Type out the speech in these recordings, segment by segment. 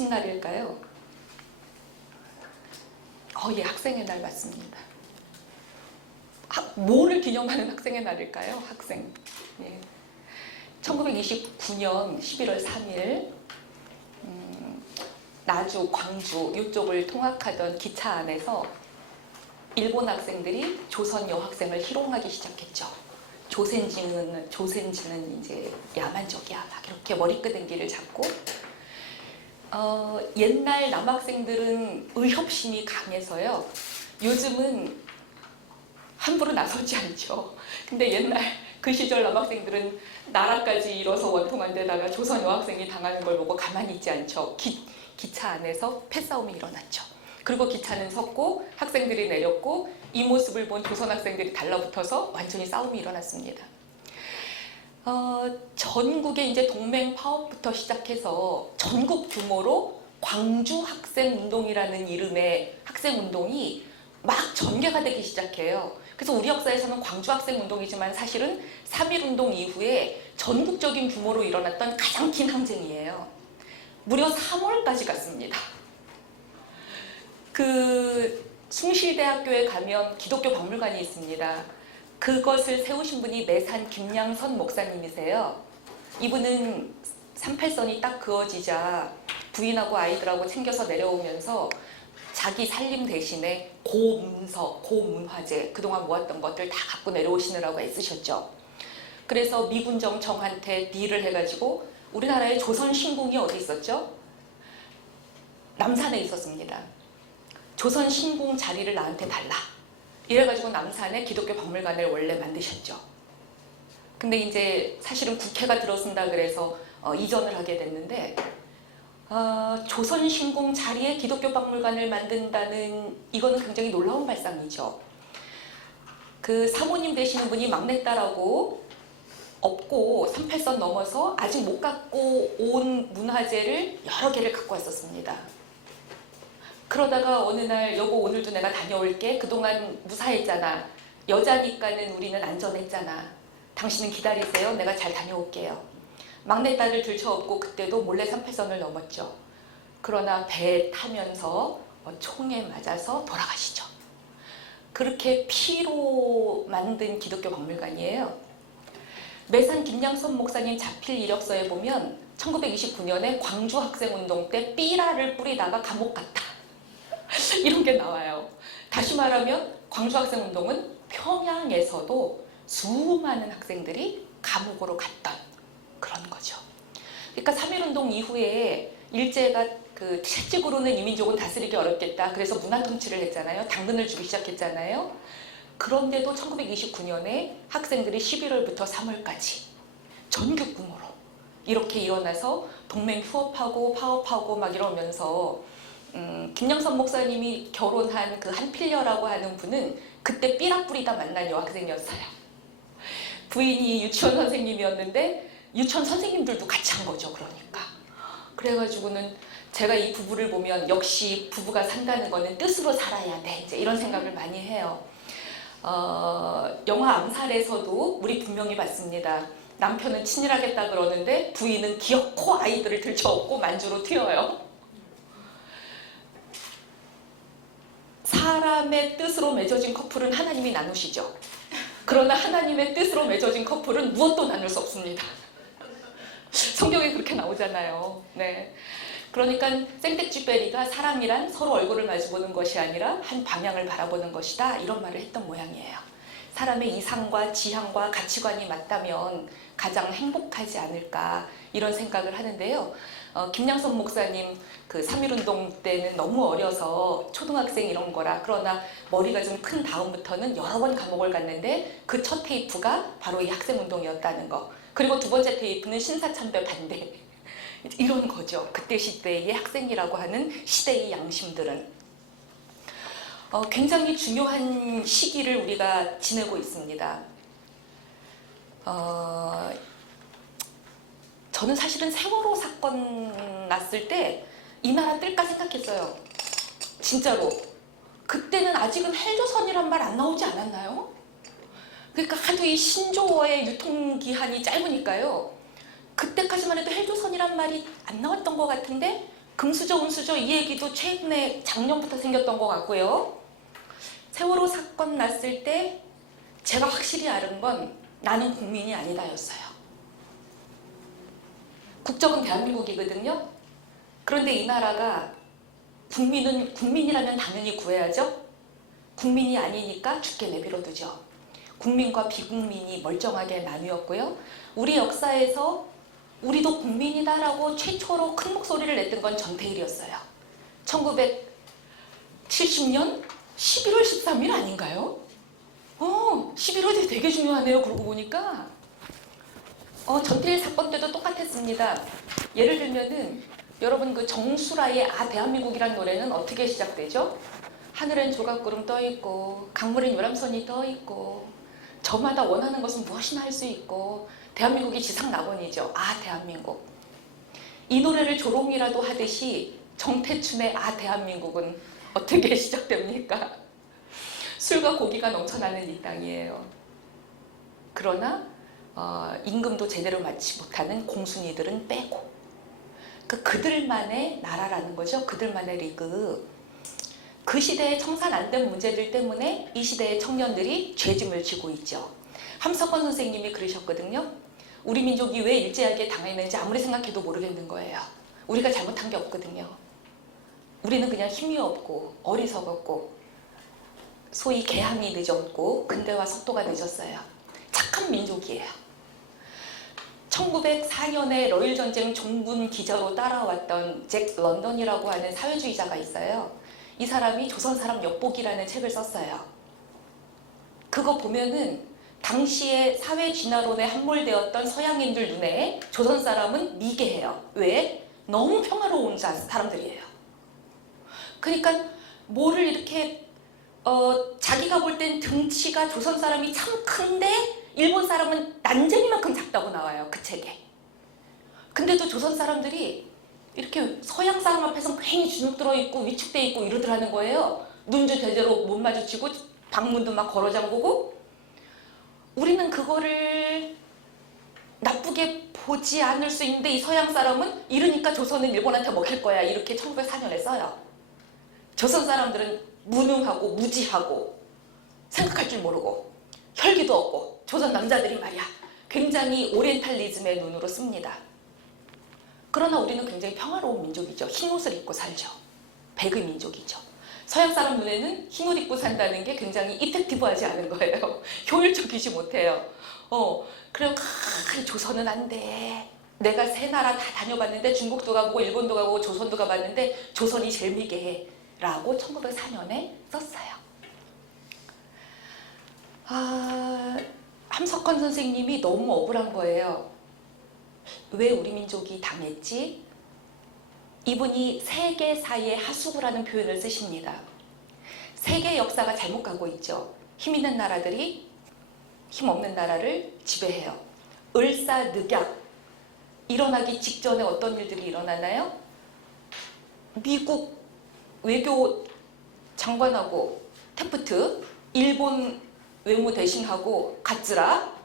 무슨 날일까요? 예, 학생의 날 맞습니다. 뭐를 기념하는 학생의 날일까요? 학생. 예. 1929년 11월 3일 나주, 광주 이쪽을 통학하던 기차 안에서 일본 학생들이 조선 여학생을 희롱하기 시작했죠. 조센지는 이제 야만적이야. 막 이렇게 머리끄댕기를 잡고 옛날 남학생들은 의협심이 강해서요. 요즘은 함부로 나서지 않죠. 근데 옛날 그 시절 남학생들은 나라까지 잃어서 원통한 데다가 조선 여학생이 당하는 걸 보고 가만히 있지 않죠. 기차 안에서 패싸움이 일어났죠. 그리고 기차는 섰고 학생들이 내렸고 이 모습을 본 조선 학생들이 달라붙어서 완전히 싸움이 일어났습니다. 전국의 이제 동맹 파업부터 시작해서 전국 규모로 광주 학생운동이라는 이름의 학생운동이 막 전개가 되기 시작해요. 그래서 우리 역사에서는 광주 학생운동이지만 사실은 3.1운동 이후에 전국적인 규모로 일어났던 가장 긴 항쟁이에요. 무려 3월까지 갔습니다. 숭실대학교에 가면 기독교 박물관이 있습니다. 그것을 세우신 분이 매산 김양선 목사님이세요. 이분은 38선이 딱 그어지자 부인하고 아이들하고 챙겨서 내려오면서 자기 살림 대신에 고문서, 고문화재 그동안 모았던 것들 다 갖고 내려오시느라고 애쓰셨죠. 그래서 미군 정청한테 딜을 해가지고 우리나라에 조선 신궁이 어디 있었죠? 남산에 있었습니다. 조선 신궁 자리를 나한테 달라. 이래가지고 남산에 기독교 박물관을 원래 만드셨죠. 근데 이제 사실은 국회가 들어선다 그래서 이전을 하게 됐는데 조선 신궁 자리에 기독교 박물관을 만든다는 이거는 굉장히 놀라운 발상이죠. 그 사모님 되시는 분이 막내딸하고 없고 38선 넘어서 아직 못 갖고 온 문화재를 여러 개를 갖고 왔었습니다. 그러다가 어느 날 여보 오늘도 내가 다녀올게. 그동안 무사했잖아. 여자니까는 우리는 안전했잖아. 당신은 기다리세요. 내가 잘 다녀올게요. 막내딸을 들쳐업고 그때도 몰래 38선을 넘었죠. 그러나 배에 타면서 총에 맞아서 돌아가시죠. 그렇게 피로 만든 기독교 박물관이에요. 매산 김양선 목사님 자필 이력서에 보면 1929년에 광주 학생운동 때 삐라를 뿌리다가 감옥 갔다. 이런 게 나와요. 다시 말하면 광주 학생운동은 평양에서도 수많은 학생들이 감옥으로 갔던 그런 거죠. 그러니까 3.1운동 이후에 일제가 채찍으로는 이민족은 다스리기 어렵겠다. 그래서 문화 통치를 했잖아요. 당근을 주기 시작했잖아요. 그런데도 1929년에 학생들이 11월부터 3월까지 전국 규모로 이렇게 일어나서 동맹 휴업하고 파업하고 막 이러면서 김양선 목사님이 결혼한 그 한필녀라고 하는 분은 그때 삐락 뿌리다 만난 여학생이었어요. 부인이 유치원 선생님이었는데 유치원 선생님들도 같이 한 거죠. 그러니까 그래가지고는 제가 이 부부를 보면 역시 부부가 산다는 거는 뜻으로 살아야 돼. 이제 이런 생각을 많이 해요. 영화 암살에서도 우리 분명히 봤습니다. 남편은 친일하겠다 그러는데 부인은 기어코 아이들을 들쳐업고 만주로 튀어요. 사람의 뜻으로 맺어진 커플은 하나님이 나누시죠. 그러나 하나님의 뜻으로 맺어진 커플은 무엇도 나눌 수 없습니다. 성경에 그렇게 나오잖아요. 네. 그러니까 생텍쥐페리가 사랑이란 서로 얼굴을 마주보는 것이 아니라 한 방향을 바라보는 것이다. 이런 말을 했던 모양이에요. 사람의 이상과 지향과 가치관이 맞다면 가장 행복하지 않을까 이런 생각을 하는데요. 김양선 목사님 그 3.1운동 때는 너무 어려서 초등학생 이런 거라 그러나 머리가 좀 큰 다음부터는 여러 번 감옥을 갔는데 그 첫 테이프가 바로 이 학생운동이었다는 거. 그리고 두 번째 테이프는 신사참배 반대. 이런 거죠. 그때 시대의 학생이라고 하는 시대의 양심들은. 굉장히 중요한 시기를 우리가 지내고 있습니다. 저는 사실은 세월호 사건 났을 때 이 나라 뜰까 생각했어요. 진짜로. 그때는 아직은 헬조선이란 말 안 나오지 않았나요? 그러니까 하도 이 신조어의 유통기한이 짧으니까요. 그때까지만 해도 헬조선이란 말이 안 나왔던 것 같은데 금수저, 은수저 이 얘기도 최근에 작년부터 생겼던 것 같고요. 세월호 사건 났을 때 제가 확실히 알은 건 나는 국민이 아니다였어요. 국적은 대한민국이거든요. 그런데 이 나라가 국민은 국민이라면 당연히 구해야죠. 국민이 아니니까 죽게 내버려두죠. 국민과 비국민이 멀쩡하게 나뉘었고요. 우리 역사에서 우리도 국민이다라고 최초로 큰 목소리를 냈던 건 전태일이었어요. 1970년 11월 13일 아닌가요? 11월이 되게 중요하네요. 그러고 보니까 전태일 사건 때도 똑같았습니다. 예를 들면은 여러분 그 정수라의 대한민국이라는 노래는 어떻게 시작되죠? 하늘엔 조각구름 떠있고 강물엔 유람선이 떠있고 저마다 원하는 것은 무엇이나 할 수 있고 대한민국이 지상낙원이죠. 대한민국. 이 노래를 조롱이라도 하듯이 정태춘의 대한민국은 어떻게 시작됩니까? 술과 고기가 넘쳐나는 이 땅이에요. 그러나 임금도 제대로 맞지 못하는 공순이들은 빼고 그들만의 나라라는 거죠. 그들만의 리그. 그 시대에 청산 안 된 문제들 때문에 이 시대의 청년들이 죄짐을 지고 있죠. 함석헌 선생님이 그러셨거든요. 우리 민족이 왜 일제하게 당했는지 아무리 생각해도 모르겠는 거예요. 우리가 잘못한 게 없거든요. 우리는 그냥 힘이 없고 어리석었고 소위 개항이 늦었고 근대화 속도가 늦었어요. 착한 민족이에요. 1904년에 러일 전쟁 종군 기자로 따라왔던 잭 런던이라고 하는 사회주의자가 있어요. 이 사람이 조선 사람 역복이라는 책을 썼어요. 그거 보면은 당시에 사회 진화론에 함몰되었던 서양인들 눈에 조선 사람은 미개해요. 왜? 너무 평화로운 사람들이에요. 그러니까 뭐를 이렇게 자기가 볼 땐 등치가 조선 사람이 참 큰데 일본 사람은 난쟁이만큼 작다고 나와요. 그 책에. 근데도 조선 사람들이 이렇게 서양 사람 앞에서 괜히 주눅 들어있고 위축돼 있고 이러더라는 거예요. 눈도 제대로 못 마주치고 방문도 막 걸어 잠그고. 우리는 그거를 나쁘게 보지 않을 수 있는데 이 서양 사람은 이러니까 조선은 일본한테 먹힐 거야. 이렇게 1904년에 써요. 조선 사람들은 무능하고 무지하고 생각할 줄 모르고 혈기도 없고 조선 남자들이 말이야 굉장히 오리엔탈리즘의 눈으로 씁니다. 그러나 우리는 굉장히 평화로운 민족이죠. 흰 옷을 입고 살죠. 백의 민족이죠. 서양 사람 눈에는 흰 옷 입고 산다는 게 굉장히 이펙티브하지 않은 거예요. 효율적이지 못해요. 그래요. 조선은 안 돼. 내가 세 나라 다 다녀봤는데 중국도 가보고 일본도 가보고 조선도 가봤는데 조선이 제일 미개해 라고 1904년에 썼어요. 함석헌 선생님이 너무 억울한 거예요. 왜 우리 민족이 당했지? 이분이 세계사의 하수구라는 표현을 쓰십니다. 세계 역사가 잘못 가고 있죠. 힘 있는 나라들이 힘 없는 나라를 지배해요. 을사늑약 일어나기 직전에 어떤 일들이 일어나나요? 미국 외교 장관하고 테프트, 일본 외무대신하고 가츠라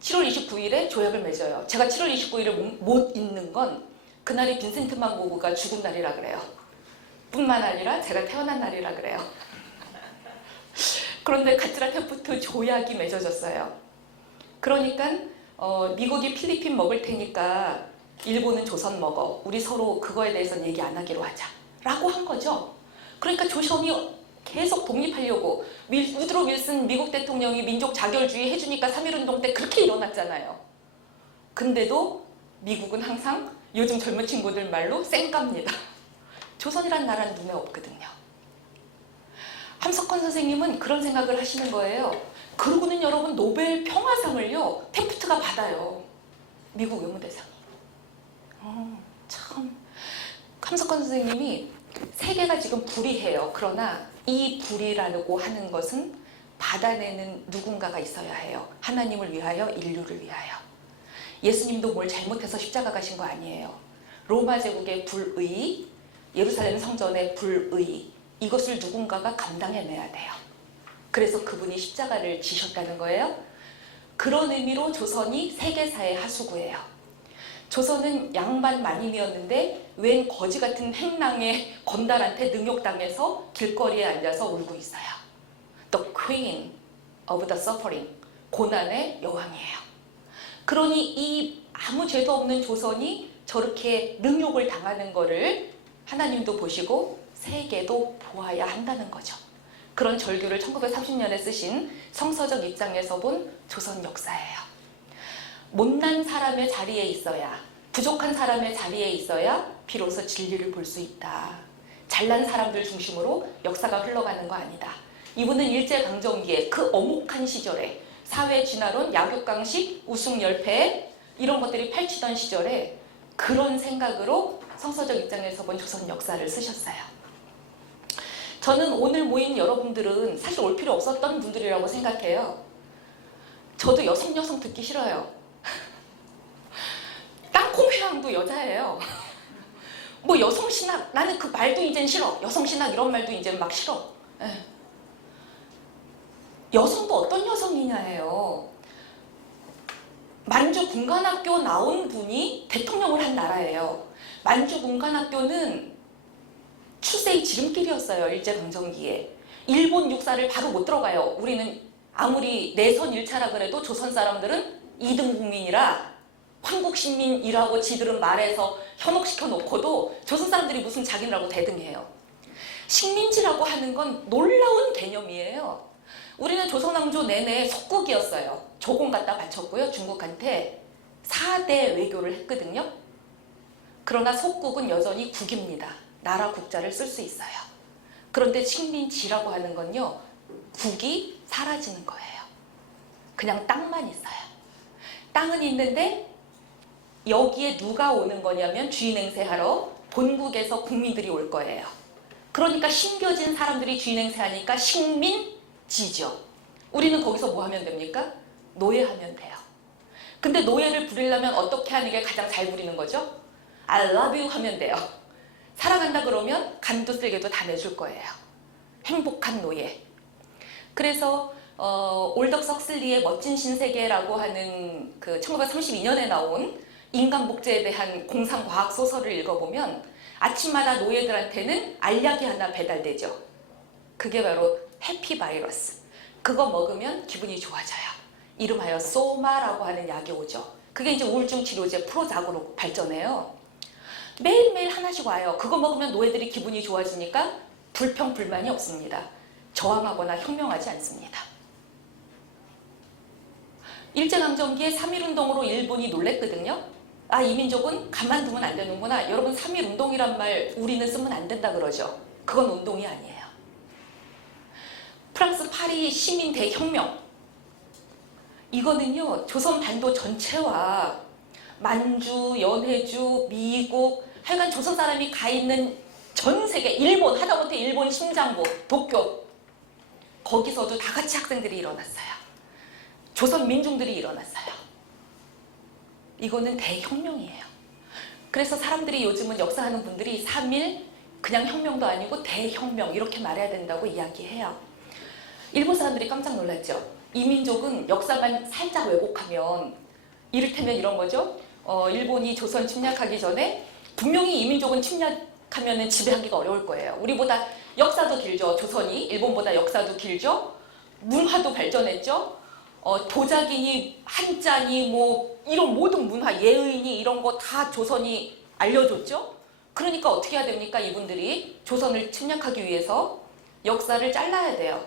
7월 29일에 조약을 맺어요. 제가 7월 29일을 못 잊는 건 그날이 빈센트 만 고흐가 죽은 날이라 그래요. 뿐만 아니라 제가 태어난 날이라 그래요. 그런데 가츠라 테프트 조약이 맺어졌어요. 그러니까 미국이 필리핀 먹을 테니까 일본은 조선 먹어. 우리 서로 그거에 대해서는 얘기 안 하기로 하자. 라고 한 거죠. 그러니까 조선이 계속 독립하려고 우드로 윌슨 미국 대통령이 민족 자결주의 해주니까 3.1운동 때 그렇게 일어났잖아요. 근데도 미국은 항상 요즘 젊은 친구들 말로 쌩깝니다. 조선이란 나라는 눈에 없거든요. 함석헌 선생님은 그런 생각을 하시는 거예요. 그러고는 여러분 노벨 평화상을요 테프트가 받아요. 미국 외무대상이. 참 함석헌 선생님이 세계가 지금 불의해요. 그러나 이 불의라고 하는 것은 받아내는 누군가가 있어야 해요. 하나님을 위하여, 인류를 위하여. 예수님도 뭘 잘못해서 십자가 가신 거 아니에요. 로마 제국의 불의, 예루살렘 성전의 불의, 이것을 누군가가 감당해내야 돼요. 그래서 그분이 십자가를 지셨다는 거예요. 그런 의미로 조선이 세계사의 하수구예요. 조선은 양반 마님이었는데 웬 거지 같은 행랑의 건달한테 능욕당해서 길거리에 앉아서 울고 있어요. The Queen of the Suffering, 고난의 여왕이에요. 그러니 이 아무 죄도 없는 조선이 저렇게 능욕을 당하는 거를 하나님도 보시고 세계도 보아야 한다는 거죠. 그런 절규를 1930년에 쓰신 성서적 입장에서 본 조선 역사예요. 못난 사람의 자리에 있어야, 부족한 사람의 자리에 있어야 비로소 진리를 볼 수 있다. 잘난 사람들 중심으로 역사가 흘러가는 거 아니다. 이분은 일제강점기에 그 엄혹한 시절에 사회 진화론, 약육강식, 우승열패 이런 것들이 펼치던 시절에 그런 생각으로 성서적 입장에서 본 조선 역사를 쓰셨어요. 저는 오늘 모인 여러분들은 사실 올 필요 없었던 분들이라고 생각해요. 저도 여성 듣기 싫어요. 땅콩 회왕도 여자예요. 뭐 여성신학, 나는 그 말도 이젠 싫어. 여성신학 이런 말도 이젠 막 싫어. 여성도 어떤 여성이냐예요. 만주 군관학교 나온 분이 대통령을 한 나라예요. 만주 군관학교는 출세의 지름길이었어요. 일제강점기에. 일본 육사를 바로 못 들어가요. 우리는 아무리 내선 1차라 그래도 조선 사람들은 2등 국민이라 황국신민이라고 지들은 말해서 현혹시켜 놓고도 조선 사람들이 무슨 자기라고 대등해요. 식민지라고 하는 건 놀라운 개념이에요. 우리는 조선왕조 내내 속국이었어요. 조공 갖다 바쳤고요. 중국한테 4대 외교를 했거든요. 그러나 속국은 여전히 국입니다. 나라 국자를 쓸 수 있어요. 그런데 식민지라고 하는 건요. 국이 사라지는 거예요. 그냥 땅만 있어요. 땅은 있는데 여기에 누가 오는 거냐면 주인 행세하러 본국에서 국민들이 올 거예요. 그러니까 심겨진 사람들이 주인 행세하니까 식민지죠. 우리는 거기서 뭐 하면 됩니까? 노예하면 돼요. 근데 노예를 부리려면 어떻게 하는 게 가장 잘 부리는 거죠? I love you 하면 돼요. 사랑한다 그러면 간도 쓸개도 다 내줄 거예요. 행복한 노예. 그래서 올덕 석슬리의 멋진 신세계라고 하는 그 1932년에 나온 인간 복제에 대한 공상과학 소설을 읽어보면 아침마다 노예들한테는 알약이 하나 배달되죠. 그게 바로 해피바이러스. 그거 먹으면 기분이 좋아져요. 이름하여 소마라고 하는 약이 오죠. 그게 이제 우울증 치료제 프로작으로 발전해요. 매일매일 하나씩 와요. 그거 먹으면 노예들이 기분이 좋아지니까 불평, 불만이 없습니다. 저항하거나 혁명하지 않습니다. 일제강점기에 3.1운동으로 일본이 놀랬거든요. 아, 이 민족은 가만두면 안 되는구나. 여러분 3.1운동이란 말 우리는 쓰면 안 된다 그러죠. 그건 운동이 아니에요. 프랑스 파리 시민 대혁명. 이거는요. 조선 반도 전체와 만주, 연해주, 미국 하여간 조선 사람이 가 있는 전 세계, 일본, 하다못해 일본 심장부, 도쿄 거기서도 다 같이 학생들이 일어났어요. 조선 민중들이 일어났어요. 이거는 대혁명이에요. 그래서 사람들이 요즘은 역사하는 분들이 3.1 그냥 혁명도 아니고 대혁명 이렇게 말해야 된다고 이야기해요. 일본 사람들이 깜짝 놀랐죠. 이 민족은 역사만 살짝 왜곡하면 이를테면 이런 거죠. 일본이 조선 침략하기 전에 분명히 이 민족은 침략하면 지배하기가 어려울 거예요. 우리보다 역사도 길죠. 조선이 일본보다 역사도 길죠. 문화도 발전했죠. 도자기니 한자니 뭐 이런 모든 문화, 예의니 이런 거 다 조선이 알려줬죠. 그러니까 어떻게 해야 됩니까? 이분들이 조선을 침략하기 위해서 역사를 잘라야 돼요.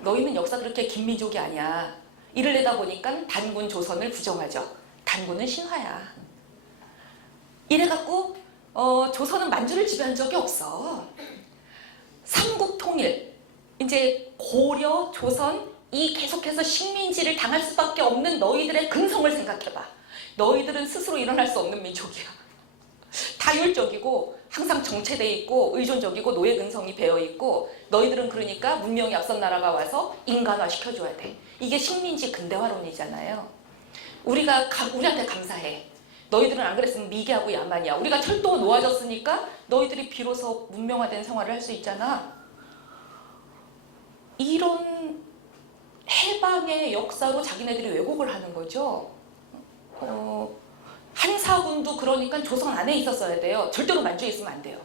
너희는 역사 그렇게 긴 민족이 아니야. 이러려다 보니까 단군 조선을 부정하죠. 단군은 신화야. 이래갖고 조선은 만주를 지배한 적이 없어. 삼국 통일, 이제 고려, 조선 이 계속해서 식민지를 당할 수밖에 없는 너희들의 근성을 생각해봐. 너희들은 스스로 일어날 수 없는 민족이야. 다율적이고 항상 정체돼 있고 의존적이고 노예 근성이 배어 있고 너희들은 그러니까 문명이 앞선 나라가 와서 인간화 시켜줘야 돼. 이게 식민지 근대화론이잖아요. 우리한테 감사해. 너희들은 안 그랬으면 미개하고 야만이야. 우리가 철도 놓아졌으니까 너희들이 비로소 문명화된 생활을 할 수 있잖아. 이런 해방의 역사로 자기네들이 왜곡을 하는 거죠. 한사군도 그러니까 조선 안에 있었어야 돼요. 절대로 만주에 있으면 안 돼요.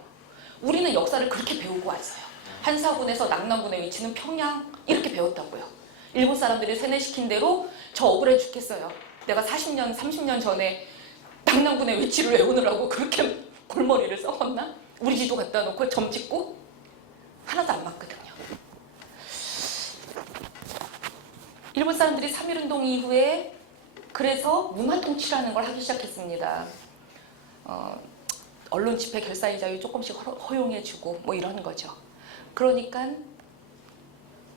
우리는 역사를 그렇게 배우고 왔어요. 한사군에서 낙남군의 위치는 평양 이렇게 배웠다고요. 일본 사람들이 세뇌시킨 대로 저 억울해 죽겠어요. 내가 40년, 30년 전에 낙남군의 위치를 외우느라고 그렇게 골머리를 썩었나? 우리 지도 갖다 놓고 점 찍고 하나도 안 맞거든요. 일본 사람들이 3.1운동 이후에 그래서 무마통치라는 걸 하기 시작했습니다. 언론 집회 결사의 자유 조금씩 허용해주고 뭐 이런 거죠. 그러니까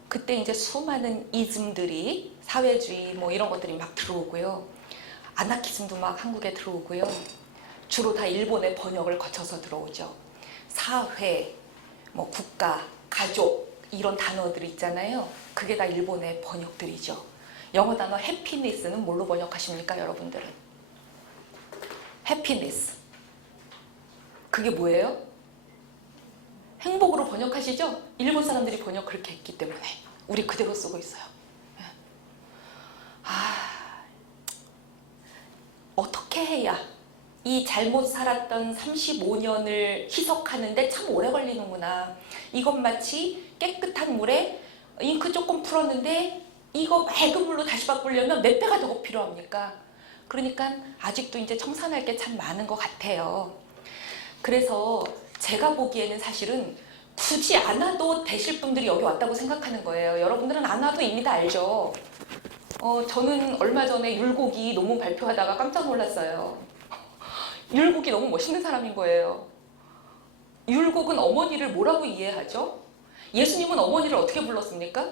그때 이제 수많은 이즘들이 사회주의 뭐 이런 것들이 막 들어오고요. 아나키즘도 막 한국에 들어오고요. 주로 다 일본의 번역을 거쳐서 들어오죠. 사회, 뭐 국가, 가족 이런 단어들 있잖아요. 그게 다 일본의 번역들이죠. 영어 단어 해피니스는 뭘로 번역하십니까, 여러분들은? 해피니스. 그게 뭐예요? 행복으로 번역하시죠? 일본 사람들이 번역 그렇게 했기 때문에 우리 그대로 쓰고 있어요. 어떻게 해야 이 잘못 살았던 35년을 희석하는데 참 오래 걸리는구나. 이건 마치 깨끗한 물에 잉크 조금 풀었는데 이거 맑은 물로 다시 바꾸려면 몇 배가 더 필요합니까? 그러니까 아직도 이제 청산할 게 참 많은 것 같아요. 그래서 제가 보기에는 사실은 굳이 안 와도 되실 분들이 여기 왔다고 생각하는 거예요. 여러분들은 안 와도 이미 다 알죠. 저는 얼마 전에 율곡이 논문 발표하다가 깜짝 놀랐어요. 율곡이 너무 멋있는 사람인 거예요. 율곡은 어머니를 뭐라고 이해하죠? 예수님은 어머니를 어떻게 불렀습니까?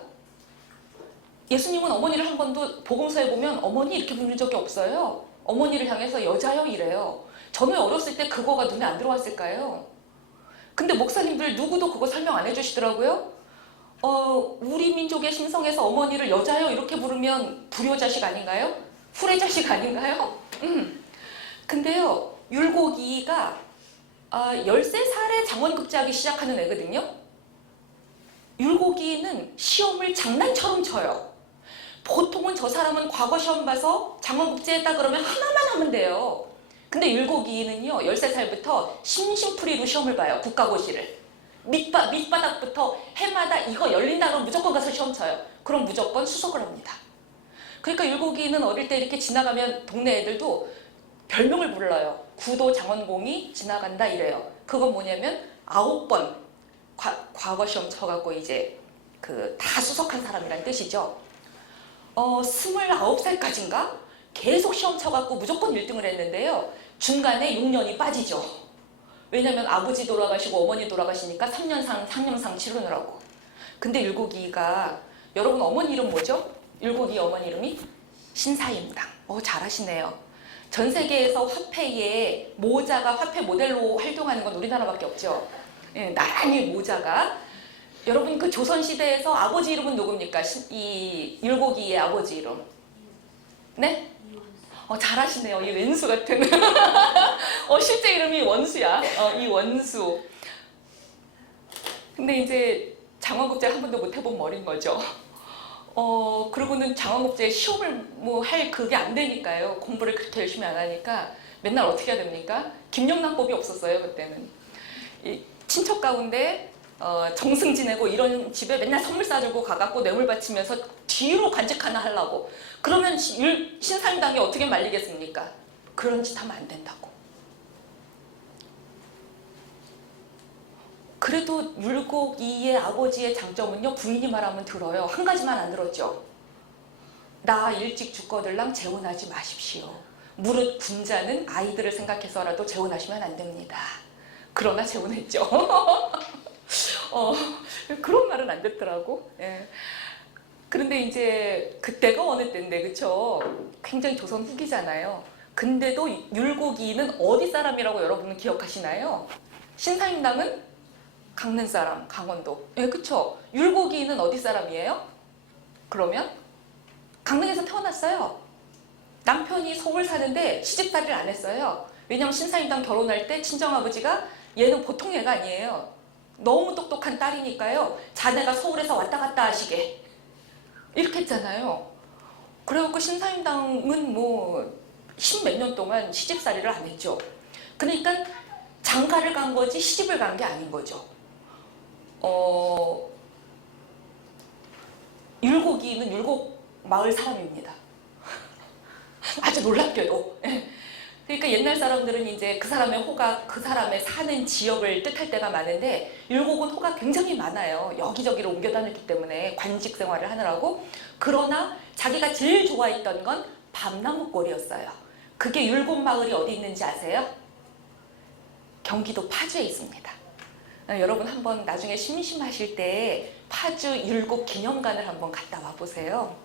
예수님은 어머니를 한 번도 복음서에 보면 어머니 이렇게 부른 적이 없어요. 어머니를 향해서 여자여 이래요. 저는 어렸을 때 그거가 눈에 안 들어왔을까요? 근데 목사님들 누구도 그거 설명 안 해주시더라고요. 우리 민족의 심성에서 어머니를 여자여 이렇게 부르면 불효자식 아닌가요? 후레자식 아닌가요? 근데요, 율곡이가 13살에 장원급제하기 시작하는 애거든요. 율곡이는 시험을 장난처럼 쳐요. 보통은 저 사람은 과거 시험 봐서 장원급제했다 그러면 하나만 하면 돼요. 근데 율곡이는요, 13살부터 심심풀이로 시험을 봐요. 국가고시를. 밑바닥부터 해마다 이거 열린다 그러면 무조건 가서 시험 쳐요. 그럼 무조건 수석을 합니다. 그러니까 율곡이는 어릴 때 이렇게 지나가면 동네 애들도 별명을 불러요. 구도 장원공이 지나간다 이래요. 그건 뭐냐면 9번 과거 시험 쳐갖고 이제 다 수석한 사람이란 뜻이죠. 29살까지인가? 계속 시험 쳐갖고 무조건 1등을 했는데요. 중간에 6년이 빠지죠. 왜냐면 아버지 돌아가시고 어머니 돌아가시니까 3년상 상념상 치르느라고. 근데 율곡이가 여러분 어머니 이름 뭐죠? 율곡이 어머니 이름이 신사임당. 잘하시네요. 전 세계에서 화폐에 모자가 화폐 모델로 활동하는 건 우리나라밖에 없죠. 예, 나란히 모자가. 여러분 그 조선시대에서 아버지 이름은 누굽니까? 이 율곡이의 아버지 이름. 네? 잘하시네요. 이 왼수 같은. 실제 이름이 원수야. 이 원수. 근데 이제 장원급제 한 번도 못 해본 머린 거죠. 그리고는 장원급제 시험을 뭐 할 그게 안 되니까요. 공부를 그렇게 열심히 안 하니까 맨날 어떻게 해야 됩니까? 김영란법이 없었어요, 그때는. 이 친척 가운데 정승 지내고 이런 집에 맨날 선물 싸들고 가갖고 뇌물 바치면서 뒤로 관직 하나 하려고. 그러면 신사임당이 어떻게 말리겠습니까? 그런 짓 하면 안 된다고. 그래도 율곡이의 아버지의 장점은요, 부인이 말하면 들어요. 한 가지만 안 들었죠. 나 일찍 죽거들랑 재혼하지 마십시오. 무릇 군자는 아이들을 생각해서라도 재혼하시면 안 됩니다. 그러나 재혼했죠. 그런 말은 안 됐더라고. 예. 그런데 이제 그때가 어느 때인데, 그쵸? 굉장히 조선 후기잖아요. 근데도 율곡이는 어디 사람이라고 여러분은 기억하시나요? 신사임당은 강릉 사람, 강원도. 예, 그쵸? 율곡이는 어디 사람이에요? 그러면 강릉에서 태어났어요. 남편이 서울 사는데 시집살이를 안 했어요. 왜냐면 신사임당 결혼할 때 친정아버지가 얘는 보통 애가 아니에요. 너무 똑똑한 딸이니까요. 자네가 서울에서 왔다 갔다 하시게. 이렇게 했잖아요. 그래갖고 신사임당은 뭐 십몇 년 동안 시집살이를 안 했죠. 그러니까 장가를 간 거지 시집을 간 게 아닌 거죠. 율곡이는 율곡 마을 사람입니다. 아주 놀랍게도. 그러니까 옛날 사람들은 이제 그 사람의 호가, 그 사람의 사는 지역을 뜻할 때가 많은데 율곡은 호가 굉장히 많아요. 여기저기로 옮겨 다녔기 때문에 관직 생활을 하느라고. 그러나 자기가 제일 좋아했던 건 밤나무골이었어요. 그게 율곡 마을이 어디 있는지 아세요? 경기도 파주에 있습니다. 여러분 한번 나중에 심심하실 때 파주 율곡 기념관을 한번 갔다 와 보세요.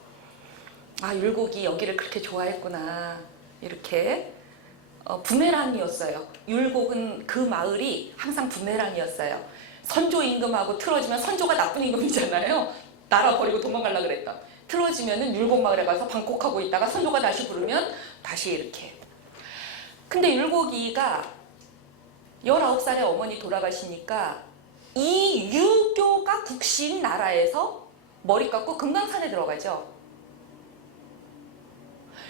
아, 율곡이 여기를 그렇게 좋아했구나. 이렇게 부메랑이었어요. 율곡은 그 마을이 항상 부메랑이었어요. 선조 임금하고 틀어지면 선조가 나쁜 임금이잖아요. 나라 버리고 도망가려고 그랬던. 틀어지면은 율곡 마을에 가서 방콕하고 있다가 선조가 다시 부르면 다시 이렇게. 근데 율곡이가 19살에 어머니 돌아가시니까 이 유교가 국시인 나라에서 머리 깎고 금강산에 들어가죠.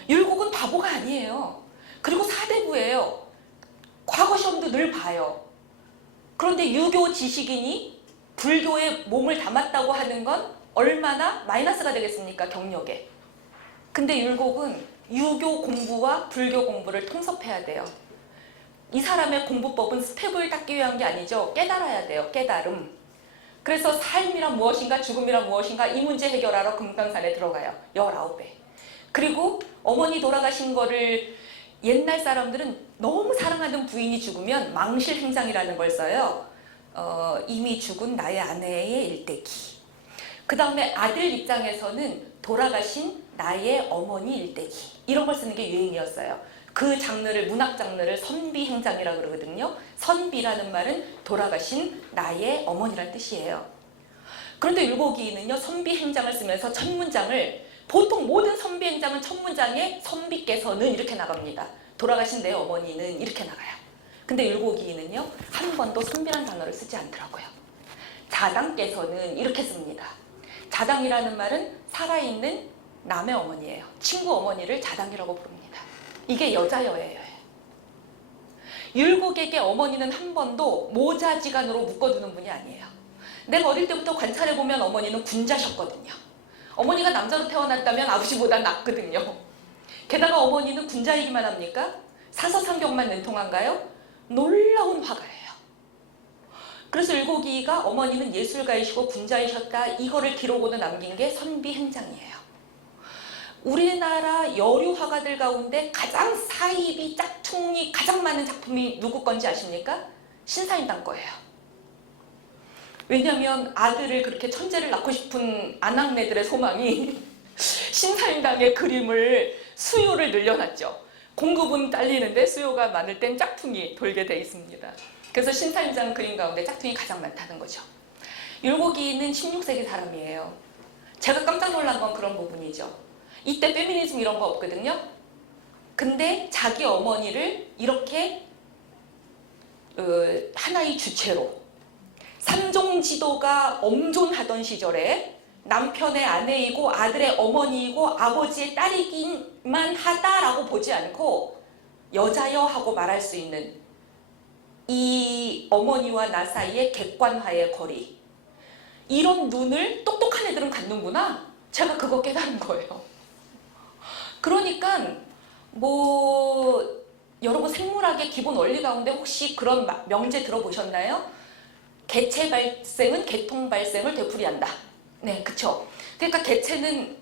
율곡은 바보가 아니에요. 그리고 사대부예요. 과거 시험도 늘 봐요. 그런데 유교 지식인이 불교에 몸을 담았다고 하는 건 얼마나 마이너스가 되겠습니까? 경력에. 근데 율곡은 유교 공부와 불교 공부를 통섭해야 돼요. 이 사람의 공부법은 스텝을 닦기 위한 게 아니죠. 깨달아야 돼요. 깨달음. 그래서 삶이란 무엇인가 죽음이란 무엇인가 이 문제 해결하러 금강산에 들어가요. 19배. 그리고 어머니 돌아가신 거를 옛날 사람들은 너무 사랑하는 부인이 죽으면 망실행장이라는 걸 써요. 이미 죽은 나의 아내의 일대기. 그 다음에 아들 입장에서는 돌아가신 나의 어머니 일대기. 이런 걸 쓰는 게 유행이었어요. 그 장르를, 문학 장르를 선비행장이라고 그러거든요. 선비라는 말은 돌아가신 나의 어머니란 뜻이에요. 그런데 율곡이는요, 선비행장을 쓰면서 첫 문장을, 보통 모든 선비행장은 첫 문장에 선비께서는 이렇게 나갑니다. 돌아가신 내 어머니는 이렇게 나가요. 근데 율곡이는요, 한 번도 선비란 단어를 쓰지 않더라고요. 자당께서는 이렇게 씁니다. 자당이라는 말은 살아있는 남의 어머니예요. 친구 어머니를 자당이라고 부릅니다. 이게 여자여예요. 율곡에게 어머니는 한 번도 모자지간으로 묶어두는 분이 아니에요. 내가 어릴 때부터 관찰해보면 어머니는 군자셨거든요. 어머니가 남자로 태어났다면 아버지보다 낫거든요. 게다가 어머니는 군자이기만 합니까? 사서상경만 능통한가요? 놀라운 화가예요. 그래서 율곡이가 어머니는 예술가이시고 군자이셨다, 이거를 기록으로 남긴 게 선비행장이에요. 우리나라 여류 화가들 가운데 가장 사입이 짝퉁이 가장 많은 작품이 누구 건지 아십니까? 신사임당 거예요. 왜냐하면 아들을 그렇게 천재를 낳고 싶은 아낙네들의 소망이 신사임당의 그림을 수요를 늘려놨죠. 공급은 딸리는데 수요가 많을 땐 짝퉁이 돌게 돼 있습니다. 그래서 신사임당 그림 가운데 짝퉁이 가장 많다는 거죠. 율곡이는 16세기 사람이에요. 제가 깜짝 놀란 건 그런 부분이죠. 이때 페미니즘 이런 거 없거든요. 근데 자기 어머니를 이렇게 하나의 주체로, 삼종지도가 엄존하던 시절에 남편의 아내이고 아들의 어머니이고 아버지의 딸이기만 하다라고 보지 않고 여자여 하고 말할 수 있는 이 어머니와 나 사이의 객관화의 거리, 이런 눈을 똑똑한 애들은 갖는구나. 제가 그거 깨달은 거예요. 그러니까 뭐 여러분 생물학의 기본 원리 가운데 혹시 그런 명제 들어보셨나요? 개체 발생은 개통 발생을 되풀이한다. 네, 그쵸. 그러니까 개체는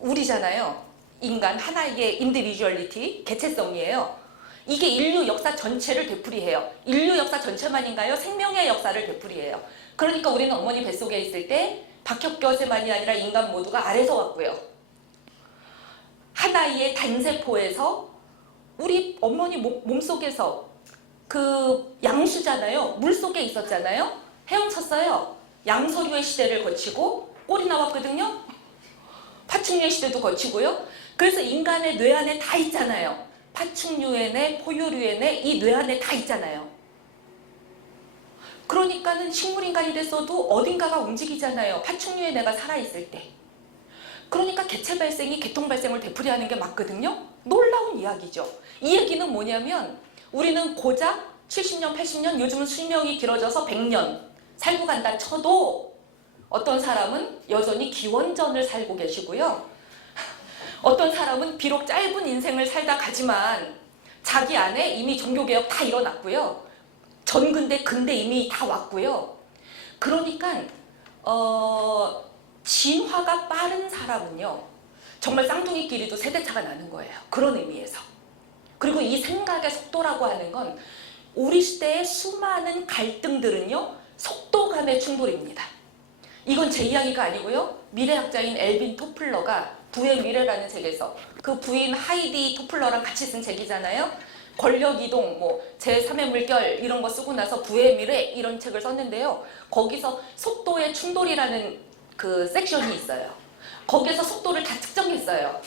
우리잖아요. 인간 하나의 인디비주얼리티, 개체성이에요. 이게 인류 역사 전체를 되풀이해요. 인류 역사 전체만인가요? 생명의 역사를 되풀이해요. 그러니까 우리는 어머니 뱃속에 있을 때 박혁겨세만이 아니라 인간 모두가 아래서 왔고요. 하나의 단세포에서 우리 어머니 몸속에서 그 양수잖아요. 물속에 있었잖아요. 헤엄쳤어요. 양서류의 시대를 거치고 꼴이 나왔거든요. 파충류의 시대도 거치고요. 그래서 인간의 뇌 안에 다 있잖아요. 파충류의 뇌, 포유류의 뇌, 이 뇌 안에 다 있잖아요. 그러니까는 식물인간이 됐어도 어딘가가 움직이잖아요. 파충류의 뇌가 살아있을 때. 그러니까 개체 발생이 개통 발생을 되풀이하는 게 맞거든요. 놀라운 이야기죠. 이 얘기는 뭐냐면 우리는 고작 70년, 80년, 요즘은 수명이 길어져서 100년 살고 간다 쳐도 어떤 사람은 여전히 기원전을 살고 계시고요. 어떤 사람은 비록 짧은 인생을 살다 가지만 자기 안에 이미 종교개혁 다 일어났고요. 전근대, 근대 이미 다 왔고요. 그러니까 진화가 빠른 사람은요. 정말 쌍둥이끼리도 세대차가 나는 거예요. 그런 의미에서. 그리고 이 생각의 속도라고 하는 건 우리 시대의 수많은 갈등들은요. 속도 간의 충돌입니다. 이건 제 이야기가 아니고요. 미래학자인 엘빈 토플러가 부의 미래라는 책에서 그 부인 하이디 토플러랑 같이 쓴 책이잖아요. 권력이동, 제3의 물결 이런 거 쓰고 나서 부의 미래 이런 책을 썼는데요. 거기서 속도의 충돌이라는 그 섹션이 있어요. 거기서 속도를 다 측정했어요.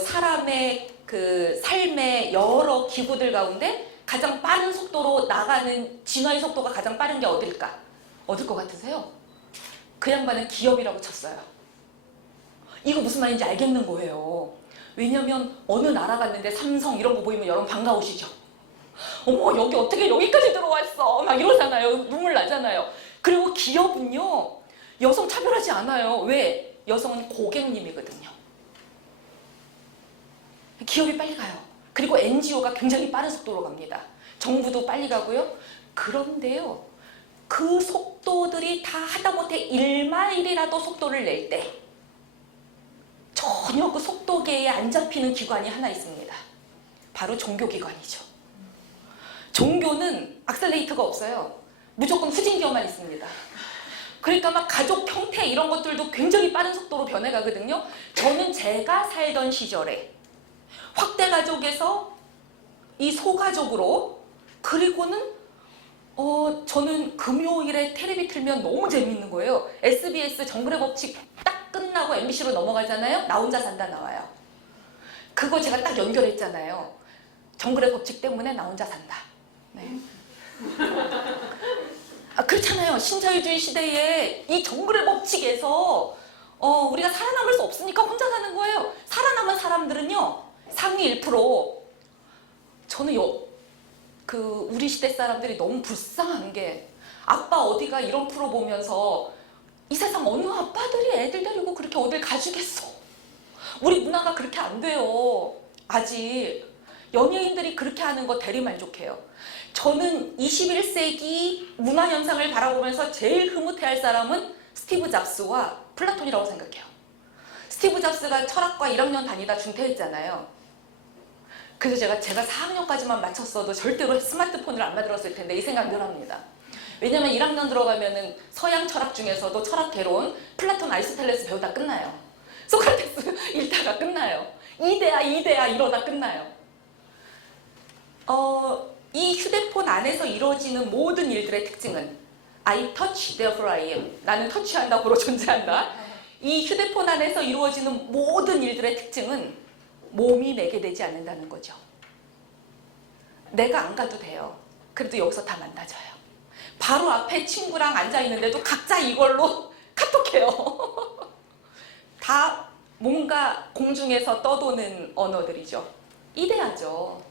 사람의 그 삶의 여러 기구들 가운데 가장 빠른 속도로 나가는 진화의 속도가 가장 빠른 게 어딜까? 어딜 것 같으세요? 그 양반은 기업이라고 쳤어요. 이거 무슨 말인지 알겠는 거예요. 왜냐면 어느 나라 갔는데 삼성 이런 거 보이면 여러분 반가우시죠? 어머 여기 어떻게 여기까지 들어왔어? 막 이러잖아요. 눈물 나잖아요. 그리고 기업은요. 여성 차별하지 않아요. 왜? 여성은 고객님이거든요. 기업이 빨리 가요. 그리고 NGO가 굉장히 빠른 속도로 갑니다. 정부도 빨리 가고요. 그런데요. 그 속도들이 다 하다못해 1마일이라도 속도를 낼 때 전혀 그 속도계에 안 잡히는 기관이 하나 있습니다. 바로 종교기관이죠. 종교는 악셀레이터가 없어요. 무조건 후진기어만 있습니다. 그러니까 막 가족 형태 이런 것들도 굉장히 빠른 속도로 변해가거든요. 저는 제가 살던 시절에 확대 가족에서 이 소가족으로 그리고는 저는 금요일에 텔레비 틀면 너무 재밌는 거예요. SBS 정글의 법칙 딱 끝나고 MBC로 넘어가잖아요. 나 혼자 산다 나와요. 그거 제가 딱 연결했잖아요. 정글의 법칙 때문에 나 혼자 산다. 네. 그렇잖아요. 신자유주의 시대에 이 정글의 법칙에서 우리가 살아남을 수 없으니까 혼자 사는 거예요. 살아남은 사람들은요. 상위 1%. 저는 우리 시대 사람들이 너무 불쌍한 게 아빠 어디가 이런 프로 보면서 이 세상 어느 아빠들이 애들 데리고 그렇게 어딜 가주겠어. 우리 문화가 그렇게 안 돼요. 아직 연예인들이 그렇게 하는 거 대리만족해요. 저는 21세기 문화 현상을 바라보면서 제일 흐뭇해할 사람은 스티브 잡스와 플라톤이라고 생각해요. 스티브 잡스가 철학과 1학년 다니다 중퇴했잖아요. 그래서 제가 4학년까지만 마쳤어도 절대로 스마트폰을 안 만들었을 텐데 이 생각 늘 합니다. 왜냐면 1학년 들어가면은 서양 철학 중에서도 철학 개론, 플라톤, 아리스토텔레스 배우다 끝나요. 소크라테스 읽다가 끝나요. 이데아 이러다 끝나요. 이 휴대폰 안에서 이루어지는 모든 일들의 특징은 I touch, therefore I am. 나는 터치한다, 고로 존재한다. 이 휴대폰 안에서 이루어지는 모든 일들의 특징은 몸이 내게 되지 않는다는 거죠. 내가 안 가도 돼요. 그래도 여기서 다 만나져요. 바로 앞에 친구랑 앉아있는데도 각자 이걸로 카톡해요. 다 뭔가 공중에서 떠도는 언어들이죠. 이데아죠.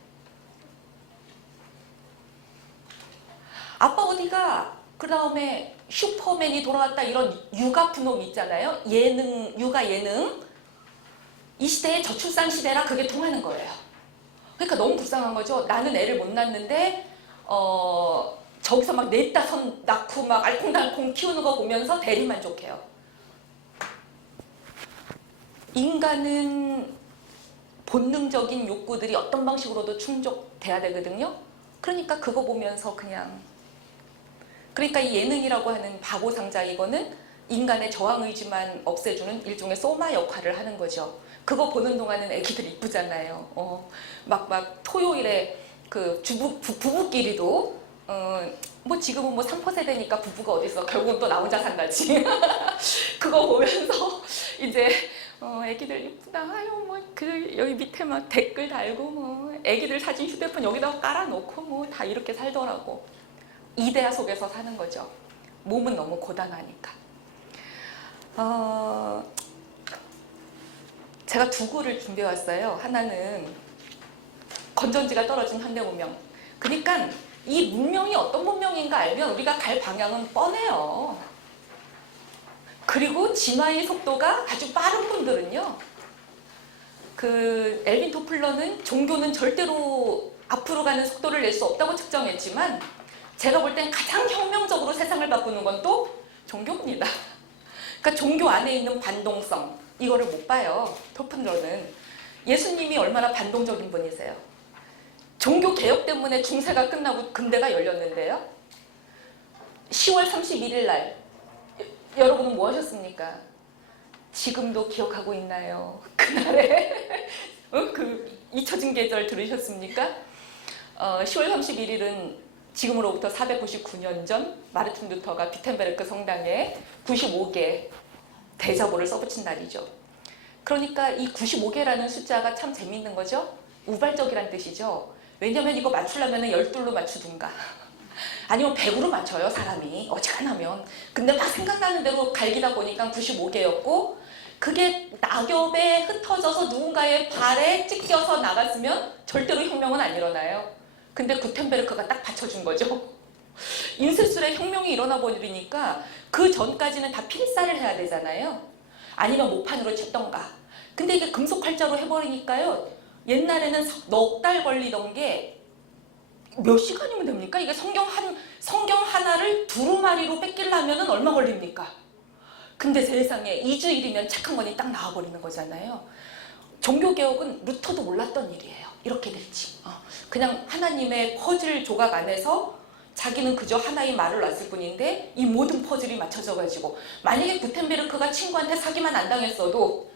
아빠 어디가? 그 다음에 슈퍼맨이 돌아왔다 이런 육아 분홍 있잖아요. 육아 예능. 이 시대에 저출산 시대라 그게 통하는 거예요. 그러니까 너무 불쌍한 거죠. 나는 애를 못 낳는데 저기서 막 넷다 선 낳고 막 알콩달콩 키우는 거 보면서 대리만족해요. 인간은 본능적인 욕구들이 어떤 방식으로도 충족돼야 되거든요. 그러니까 그거 보면서 그러니까 이 예능이라고 하는 바보 상자 이거는 인간의 저항의지만 없애주는 일종의 소마 역할을 하는 거죠. 그거 보는 동안은 애기들 이쁘잖아요. 막 토요일에 그 부부끼리도 지금은 3포 세대니까 부부가 어딨어. 결국은 또 나 혼자 산다지. 그거 보면서 이제 애기들 이쁘다. 여기 밑에 막 댓글 달고 애기들 사진 휴대폰 여기다가 깔아놓고 다 이렇게 살더라고. 이데아 속에서 사는 거죠. 몸은 너무 고단하니까. 제가 두 구를 준비해 왔어요. 하나는 건전지가 떨어진 현대 문명. 그러니까 이 문명이 어떤 문명인가 알면 우리가 갈 방향은 뻔해요. 그리고 진화의 속도가 아주 빠른 분들은요, 그 엘빈 토플러는 종교는 절대로 앞으로 가는 속도를 낼 수 없다고 측정했지만, 제가 볼 땐 가장 혁명적으로 세상을 바꾸는 건 또 종교입니다. 그러니까 종교 안에 있는 반동성, 이거를 못 봐요. 토플러는. 예수님이 얼마나 반동적인 분이세요. 종교 개혁 때문에 중세가 끝나고 근대가 열렸는데요. 10월 31일 날 여러분은 뭐 하셨습니까? 지금도 기억하고 있나요? 그날에 그 잊혀진 계절 들으셨습니까? 10월 31일은 지금으로부터 499년 전 마르틴 루터가 비텐베르크 성당에 95개 대자보를 써붙인 날이죠. 그러니까 이 95개라는 숫자가 참 재밌는 거죠. 우발적이란 뜻이죠. 왜냐면 이거 맞추려면 12로 맞추든가 아니면 100으로 맞춰요, 사람이. 어지간하면. 근데 막 생각나는 대로 갈기다 보니까 95개였고, 그게 낙엽에 흩어져서 누군가의 발에 찢겨서 나갔으면 절대로 혁명은 안 일어나요. 근데 구텐베르크가 딱 받쳐준 거죠. 인쇄술에 혁명이 일어나 버리니까 그 전까지는 다 필사를 해야 되잖아요. 아니면 목판으로 쳤던가. 근데 이게 금속 활자로 해버리니까요. 옛날에는 넉 달 걸리던 게 몇 시간이면 됩니까? 이게 성경 하나를 두루마리로 뺏기려면 얼마 걸립니까? 근데 세상에 2주일이면 책 한 권이 딱 나와버리는 거잖아요. 종교개혁은 루터도 몰랐던 일이에요. 이렇게 될지. 그냥 하나님의 퍼즐 조각 안에서 자기는 그저 하나의 말을 놨을 뿐인데 이 모든 퍼즐이 맞춰져가지고, 만약에 구텐베르크가 친구한테 사기만 안 당했어도,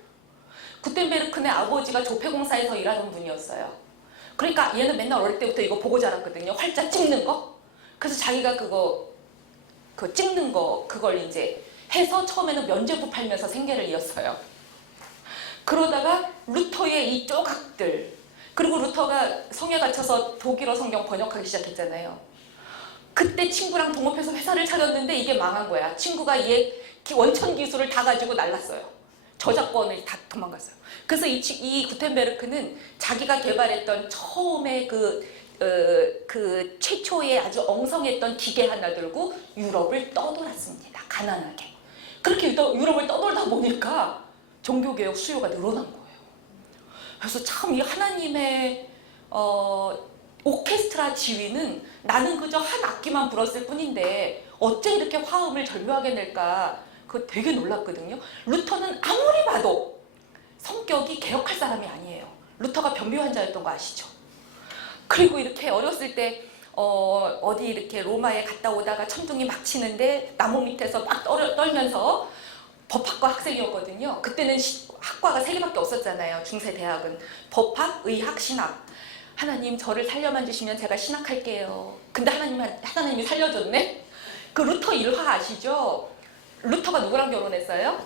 구텐베르크네 아버지가 조폐공사에서 일하던 분이었어요. 그러니까 얘는 맨날 어릴 때부터 이거 보고 자랐거든요. 활자 찍는 거. 그래서 자기가 그거 찍는 거 그걸 이제 해서 처음에는 면죄부 팔면서 생계를 이었어요. 그러다가 루터의 이 조각들, 그리고 루터가 성에 갇혀서 독일어 성경 번역하기 시작했잖아요. 그때 친구랑 동업해서 회사를 차렸는데 이게 망한 거야. 친구가 얘 원천 기술을 다 가지고 날랐어요. 저작권을 다 도망갔어요. 그래서 이 구텐베르크는 자기가 개발했던 처음에 그 최초의 아주 엉성했던 기계 하나 들고 유럽을 떠돌았습니다. 가난하게. 그렇게 유럽을 떠돌다 보니까 종교개혁 수요가 늘어난 거예요. 그래서 참 이 하나님의 오케스트라 지휘는 나는 그저 한 악기만 불었을 뿐인데 어째 이렇게 화음을 절묘하게 낼까, 그거 되게 놀랐거든요. 루터는 아무리 봐도 성격이 개혁할 사람이 아니에요. 루터가 변비 환자였던 거 아시죠? 그리고 이렇게 어렸을 때 어디 이렇게 로마에 갔다 오다가 천둥이 막 치는데 나무 밑에서 막 떨면서 법학과 학생이었거든요. 그때는 학과가 3개밖에 없었잖아요. 중세 대학은. 법학, 의학, 신학. 하나님 저를 살려만 주시면 제가 신학할게요. 근데 하나님이 살려줬네? 그 루터 일화 아시죠? 루터가 누구랑 결혼했어요?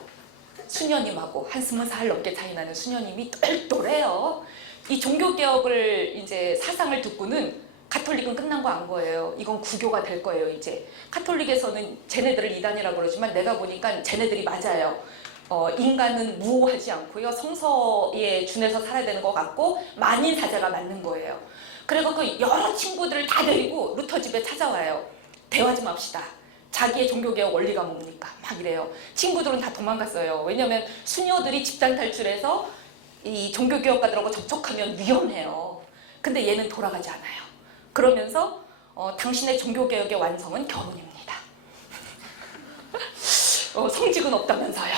수녀님하고 한 20살 넘게 차이 나는 수녀님이 똘똘해요. 이 종교개혁을 이제 사상을 듣고는 가톨릭은 끝난 거 안 거예요. 이건 구교가 될 거예요, 이제. 가톨릭에서는 쟤네들을 이단이라고 그러지만 내가 보니까 쟤네들이 맞아요. 인간은 무오하지 않고요. 성서에 준해서 살아야 되는 것 같고 만인사자가 맞는 거예요. 그리고 그 여러 친구들을 다 데리고 루터 집에 찾아와요. 대화 좀 합시다. 자기의 종교개혁 원리가 뭡니까? 막 이래요. 친구들은 다 도망갔어요. 왜냐면 수녀들이 집단 탈출해서 이 종교개혁가들하고 접촉하면 위험해요. 근데 얘는 돌아가지 않아요. 그러면서 당신의 종교개혁의 완성은 결혼입니다. 성직은 없다면서요.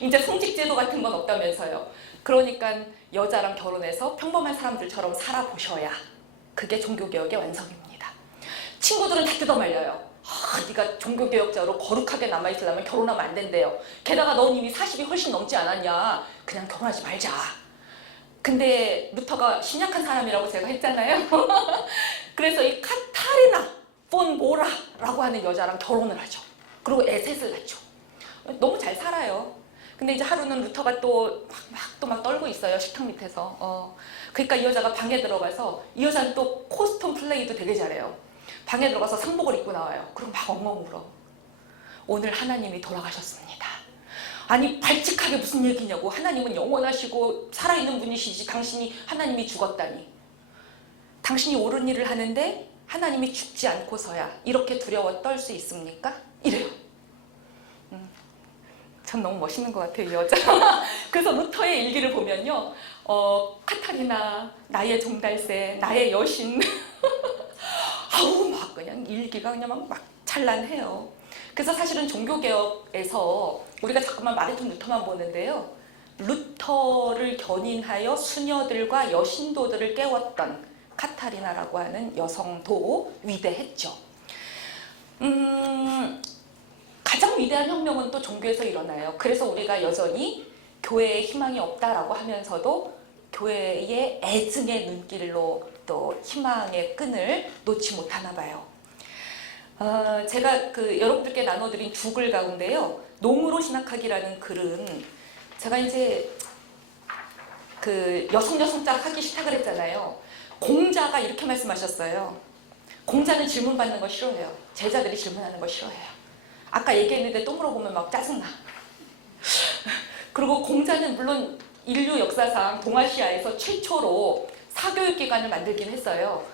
이제 성직제도 같은 건 없다면서요. 그러니까 여자랑 결혼해서 평범한 사람들처럼 살아보셔야 그게 종교개혁의 완성입니다. 친구들은 다 뜯어말려요. 네가 종교개혁자로 거룩하게 남아있으려면 결혼하면 안 된대요. 게다가 넌 이미 40이 훨씬 넘지 않았냐. 그냥 결혼하지 말자. 근데 루터가 신약한 사람이라고 제가 했잖아요. 그래서 이 카타리나 폰 모라라고 하는 여자랑 결혼을 하죠. 그리고 애 셋을 낳죠. 너무 잘 살아요. 근데 이제 하루는 루터가 또 막 떨고 있어요. 식탁 밑에서. 그러니까 이 여자가 방에 들어가서, 이 여자는 또 코스튬 플레이도 되게 잘해요. 방에 들어가서 상복을 입고 나와요. 그럼 막 엉엉 울어. 오늘 하나님이 돌아가셨습니다. 아니 발칙하게 무슨 얘기냐고. 하나님은 영원하시고 살아있는 분이시지 당신이 하나님이 죽었다니. 당신이 옳은 일을 하는데 하나님이 죽지 않고서야 이렇게 두려워 떨 수 있습니까? 이래요. 전 너무 멋있는 것 같아요, 이 여자. 그래서 루터의 일기를 보면요. 카타리나, 나의 종달새, 나의 여신. 아우, 막 그냥 일기가 그냥 막 찬란해요. 그래서 사실은 종교개혁에서 우리가 자꾸만 마르틴 루터만 보는데요. 루터를 견인하여 수녀들과 여신도들을 깨웠던 카타리나라고 하는 여성도 위대했죠. 가장 위대한 혁명은 또 종교에서 일어나요. 그래서 우리가 여전히 교회에 희망이 없다라고 하면서도 교회의 애증의 눈길로 또 희망의 끈을 놓지 못하나 봐요. 제가 여러분들께 나눠드린 두 글 가운데요. 농으로 신학하기라는 글은 제가 이제 여성짝 하기 시작을 했잖아요. 공자가 이렇게 말씀하셨어요. 공자는 질문받는 거 싫어해요. 제자들이 질문하는 거 싫어해요. 아까 얘기했는데 또 물어보면 막 짜증나. 그리고 공자는 물론 인류 역사상 동아시아에서 최초로 사교육기관을 만들긴 했어요.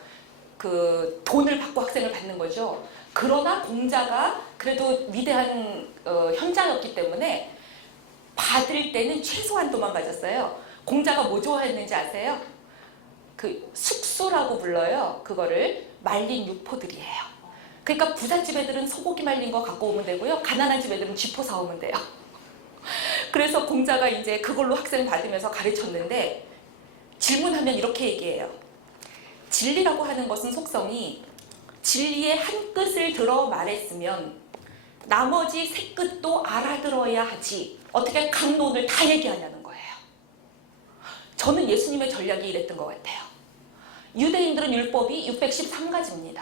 돈을 받고 학생을 받는 거죠. 그러나 공자가 그래도 위대한 현자였기 때문에 받을 때는 최소한도만 가졌어요. 공자가 뭐 좋아했는지 아세요? 숙수라고 불러요. 그거를 말린 육포들이에요. 그러니까 부잣집 애들은 소고기 말린 거 갖고 오면 되고요. 가난한 집 애들은 쥐포 사오면 돼요. 그래서 공자가 이제 그걸로 학생 받으면서 가르쳤는데 질문하면 이렇게 얘기해요. 진리라고 하는 것은 속성이 진리의 한 끝을 들어 말했으면 나머지 세 끝도 알아들어야 하지 어떻게 강론을 다 얘기하냐는 거예요. 저는 예수님의 전략이 이랬던 것 같아요. 유대인들은 율법이 613가지입니다.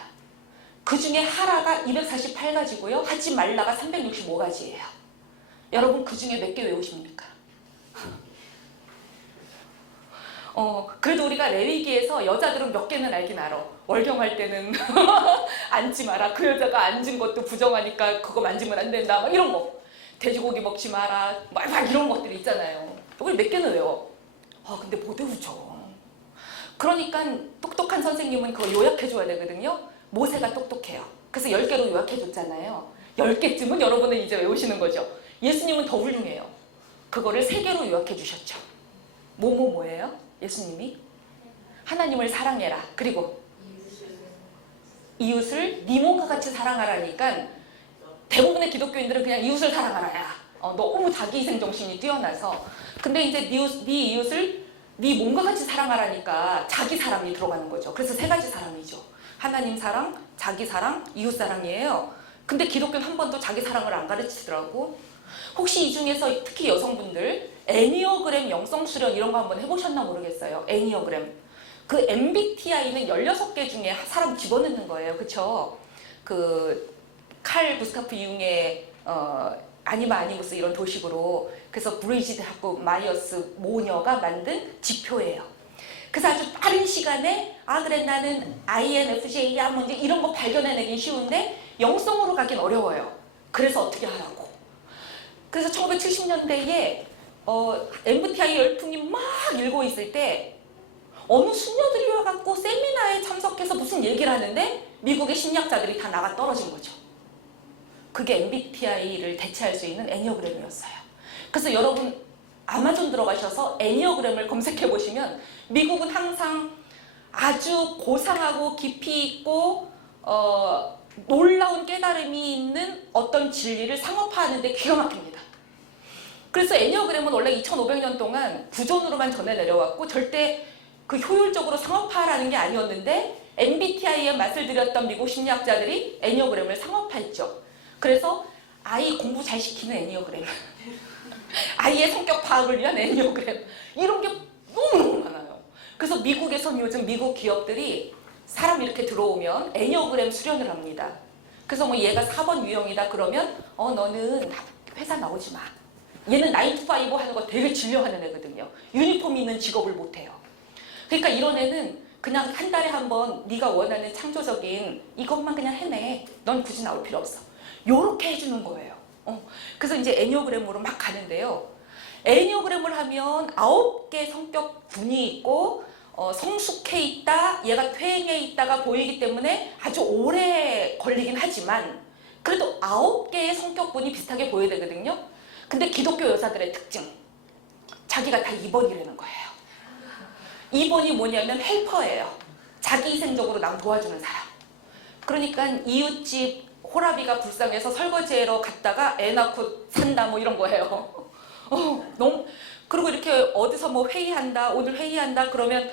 그 중에 하라가 248가지고요. 하지 말라가 365가지예요. 여러분 그 중에 몇 개 외우십니까? 그래도 우리가 레위기에서 여자들은 몇 개는 알긴 알아. 월경할 때는 앉지 마라. 그 여자가 앉은 것도 부정하니까 그거 만지면 안 된다. 막 이런 거. 돼지고기 먹지 마라. 막 이런 것들이 있잖아요. 우리 몇 개는 외워. 근데 못 외우죠. 그러니까 똑똑한 선생님은 그걸 요약해줘야 되거든요. 모세가 똑똑해요. 그래서 10개로 요약해줬잖아요. 10개쯤은 여러분은 이제 외우시는 거죠. 예수님은 더 훌륭해요. 그거를 3개로 요약해주셨죠. 뭐예요? 예수님이? 하나님을 사랑해라. 그리고 이웃을 네 몸과 같이 사랑하라니까 대부분의 기독교인들은 그냥 이웃을 사랑하라야. 너무 자기희생 정신이 뛰어나서. 근데 이제 네 이웃을 네 몸과 같이 사랑하라니까 자기 사랑이 들어가는 거죠. 그래서 3가지 사랑이죠. 하나님 사랑, 자기 사랑, 이웃 사랑이에요. 근데 기독교는 한 번도 자기 사랑을 안 가르치더라고. 혹시 이 중에서 특히 여성분들 애니어그램 영성수련 이런 거 한번 해보셨나 모르겠어요. 애니어그램. 그 MBTI는 16개 중에 사람 집어넣는 거예요. 그쵸? 칼 구스타프 융의 아니마 아니무스 이런 도식으로. 그래서 브리지드 하고 마이어스 모녀가 만든 지표예요. 그래서 아주 빠른 시간에 그래 나는 INFJ야 뭐 이제 이런 거 발견해내긴 쉬운데 영성으로 가긴 어려워요. 그래서 어떻게 하라고. 그래서 1970년대에 MBTI 열풍이 막 일고 있을 때 어느 수녀들이 와갖고 세미나에 참석해서 무슨 얘기를 하는데 미국의 심리학자들이 다 나가 떨어진 거죠. 그게 MBTI를 대체할 수 있는 애니어그램이었어요. 그래서 여러분 아마존 들어가셔서 애니어그램을 검색해 보시면 미국은 항상 아주 고상하고 깊이 있고 놀라운 깨달음이 있는 어떤 진리를 상업화하는 데 기가 막힙니다. 그래서 애니어그램은 원래 2500년 동안 부존으로만 전해 내려왔고 절대 효율적으로 상업화라는 게 아니었는데 MBTI에 맛을 들였던 미국 심리학자들이 애니어그램을 상업화했죠. 그래서 아이 공부 잘 시키는 애니어그램, 아이의 성격 파악을 위한 애니어그램 이런 게 너무너무 많아요. 그래서 미국에선 요즘 미국 기업들이 사람 이렇게 들어오면 애니어그램 수련을 합니다. 그래서 뭐 얘가 4번 유형이다 그러면 너는 회사 나오지 마. 얘는 9to5 하는 거 되게 진료하는 애거든요. 유니폼 있는 직업을 못해요. 그러니까 이런 애는 그냥 한 달에 한 번 네가 원하는 창조적인 이것만 그냥 해내. 넌 굳이 나올 필요 없어. 요렇게 해주는 거예요. 그래서 이제 애니어그램으로 막 가는데요. 애니어그램을 하면 9개 성격군이 있고 성숙해 있다, 얘가 퇴행해 있다가 보이기 때문에 아주 오래 걸리긴 하지만 그래도 9개의 성격군이 비슷하게 보여야 되거든요. 근데 기독교 여사들의 특징, 자기가 다 2번이라는 거예요. 2번이 뭐냐면 헬퍼예요. 자기 희생적으로 남 도와주는 사람. 그러니까 이웃집 호라비가 불쌍해서 설거지하러 갔다가 애 낳고 산다 뭐 이런 거예요. 너무. 그리고 이렇게 어디서 뭐 회의한다, 오늘 회의한다 그러면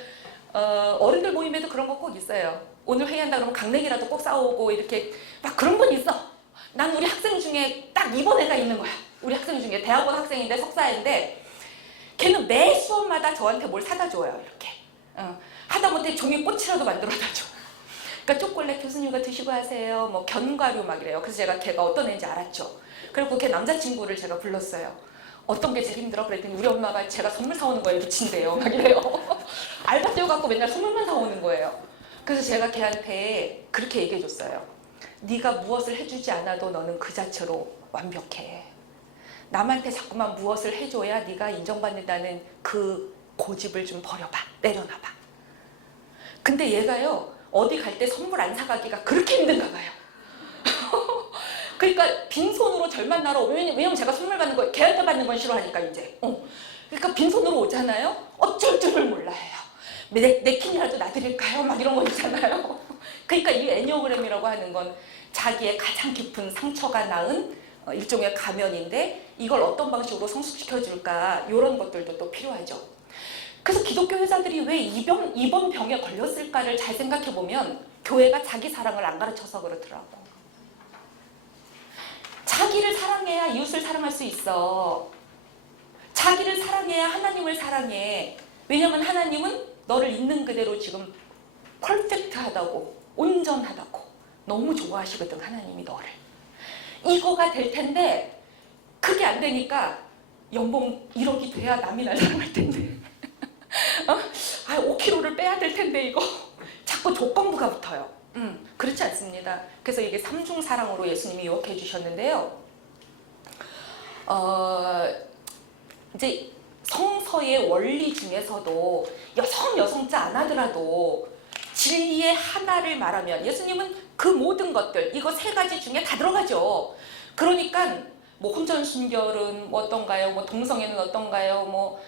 어른들 모임에도 그런 거 꼭 있어요. 오늘 회의한다 그러면 강냉이라도 꼭 싸오고 이렇게 막 그런 분 있어. 난 우리 학생 중에 딱 2번 애가 있는 거야. 우리 학생 중에 대학원 학생인데 석사인데 걔는 매 수업마다 저한테 뭘 사다 줘요. 이렇게 하다못해 종이 꽃이라도 만들어다 줘. 그러니까 초콜릿 교수님과 드시고 하세요. 뭐 견과류 막 이래요. 그래서 제가 걔가 어떤 애인지 알았죠. 그리고 걔 남자친구를 제가 불렀어요. 어떤 게 제일 힘들어? 그랬더니 우리 엄마가 제가 선물 사오는 거에 미친대요. 막 이래요. 알바 뛰어갖고 맨날 선물만 사오는 거예요. 그래서 제가 걔한테 그렇게 얘기해줬어요. 네가 무엇을 해주지 않아도 너는 그 자체로 완벽해. 남한테 자꾸만 무엇을 해줘야 네가 인정받는다는 그 고집을 좀 버려봐. 내려놔봐. 근데 얘가요. 어디 갈 때 선물 안 사가기가 그렇게 힘든가 봐요. 그러니까 빈손으로 절 만나러 왜냐면 제가 선물 받는 거 걔한테 받는 건 싫어하니까 이제 그러니까 빈손으로 오잖아요. 어쩔 줄을 몰라요. 냅킨이라도 놔드릴까요? 막 이런 거 있잖아요. 그러니까 이 애니어그램이라고 하는 건 자기의 가장 깊은 상처가 낳은 일종의 가면인데 이걸 어떤 방식으로 성숙시켜줄까 이런 것들도 또 필요하죠. 그래서 기독교 회사들이 왜 이번 병에 걸렸을까를 잘 생각해보면 교회가 자기 사랑을 안 가르쳐서 그렇더라고. 자기를 사랑해야 이웃을 사랑할 수 있어. 자기를 사랑해야 하나님을 사랑해. 왜냐면 하나님은 너를 있는 그대로 지금 퍼펙트하다고, 온전하다고 너무 좋아하시거든. 하나님이 너를. 이거가 될 텐데 그게 안 되니까 연봉 1억이 돼야 남이 날 사랑할 텐데 5kg를 빼야 될 텐데 이거 자꾸 조건부가 붙어요. 그렇지 않습니다. 그래서 이게 삼중사랑으로 예수님이 유혹해 주셨는데요. 이제 성서의 원리 중에서도 여성자 안 하더라도 진리의 하나를 말하면 예수님은 그 모든 것들 이거 3가지 중에 다 들어가죠. 그러니까 뭐 혼전순결은 뭐 어떤가요? 뭐 동성애는 어떤가요? 뭐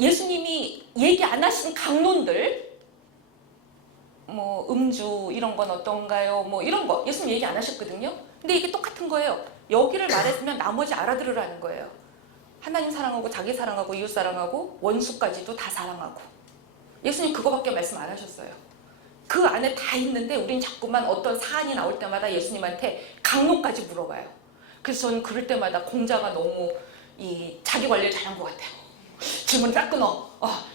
예수님이 얘기 안 하신 강론들 뭐 음주 이런 건 어떤가요? 뭐 이런 거 예수님 얘기 안 하셨거든요. 근데 이게 똑같은 거예요. 여기를 말했으면 나머지 알아들으라는 거예요. 하나님 사랑하고 자기 사랑하고 이웃 사랑하고 원수까지도 다 사랑하고. 예수님 그거밖에 말씀 안 하셨어요. 그 안에 다 있는데 우린 자꾸만 어떤 사안이 나올 때마다 예수님한테 강론까지 물어봐요. 그래서 저는 그럴 때마다 공자가 너무 자기 관리를 잘한 것 같아요. 질문 딱 끊어.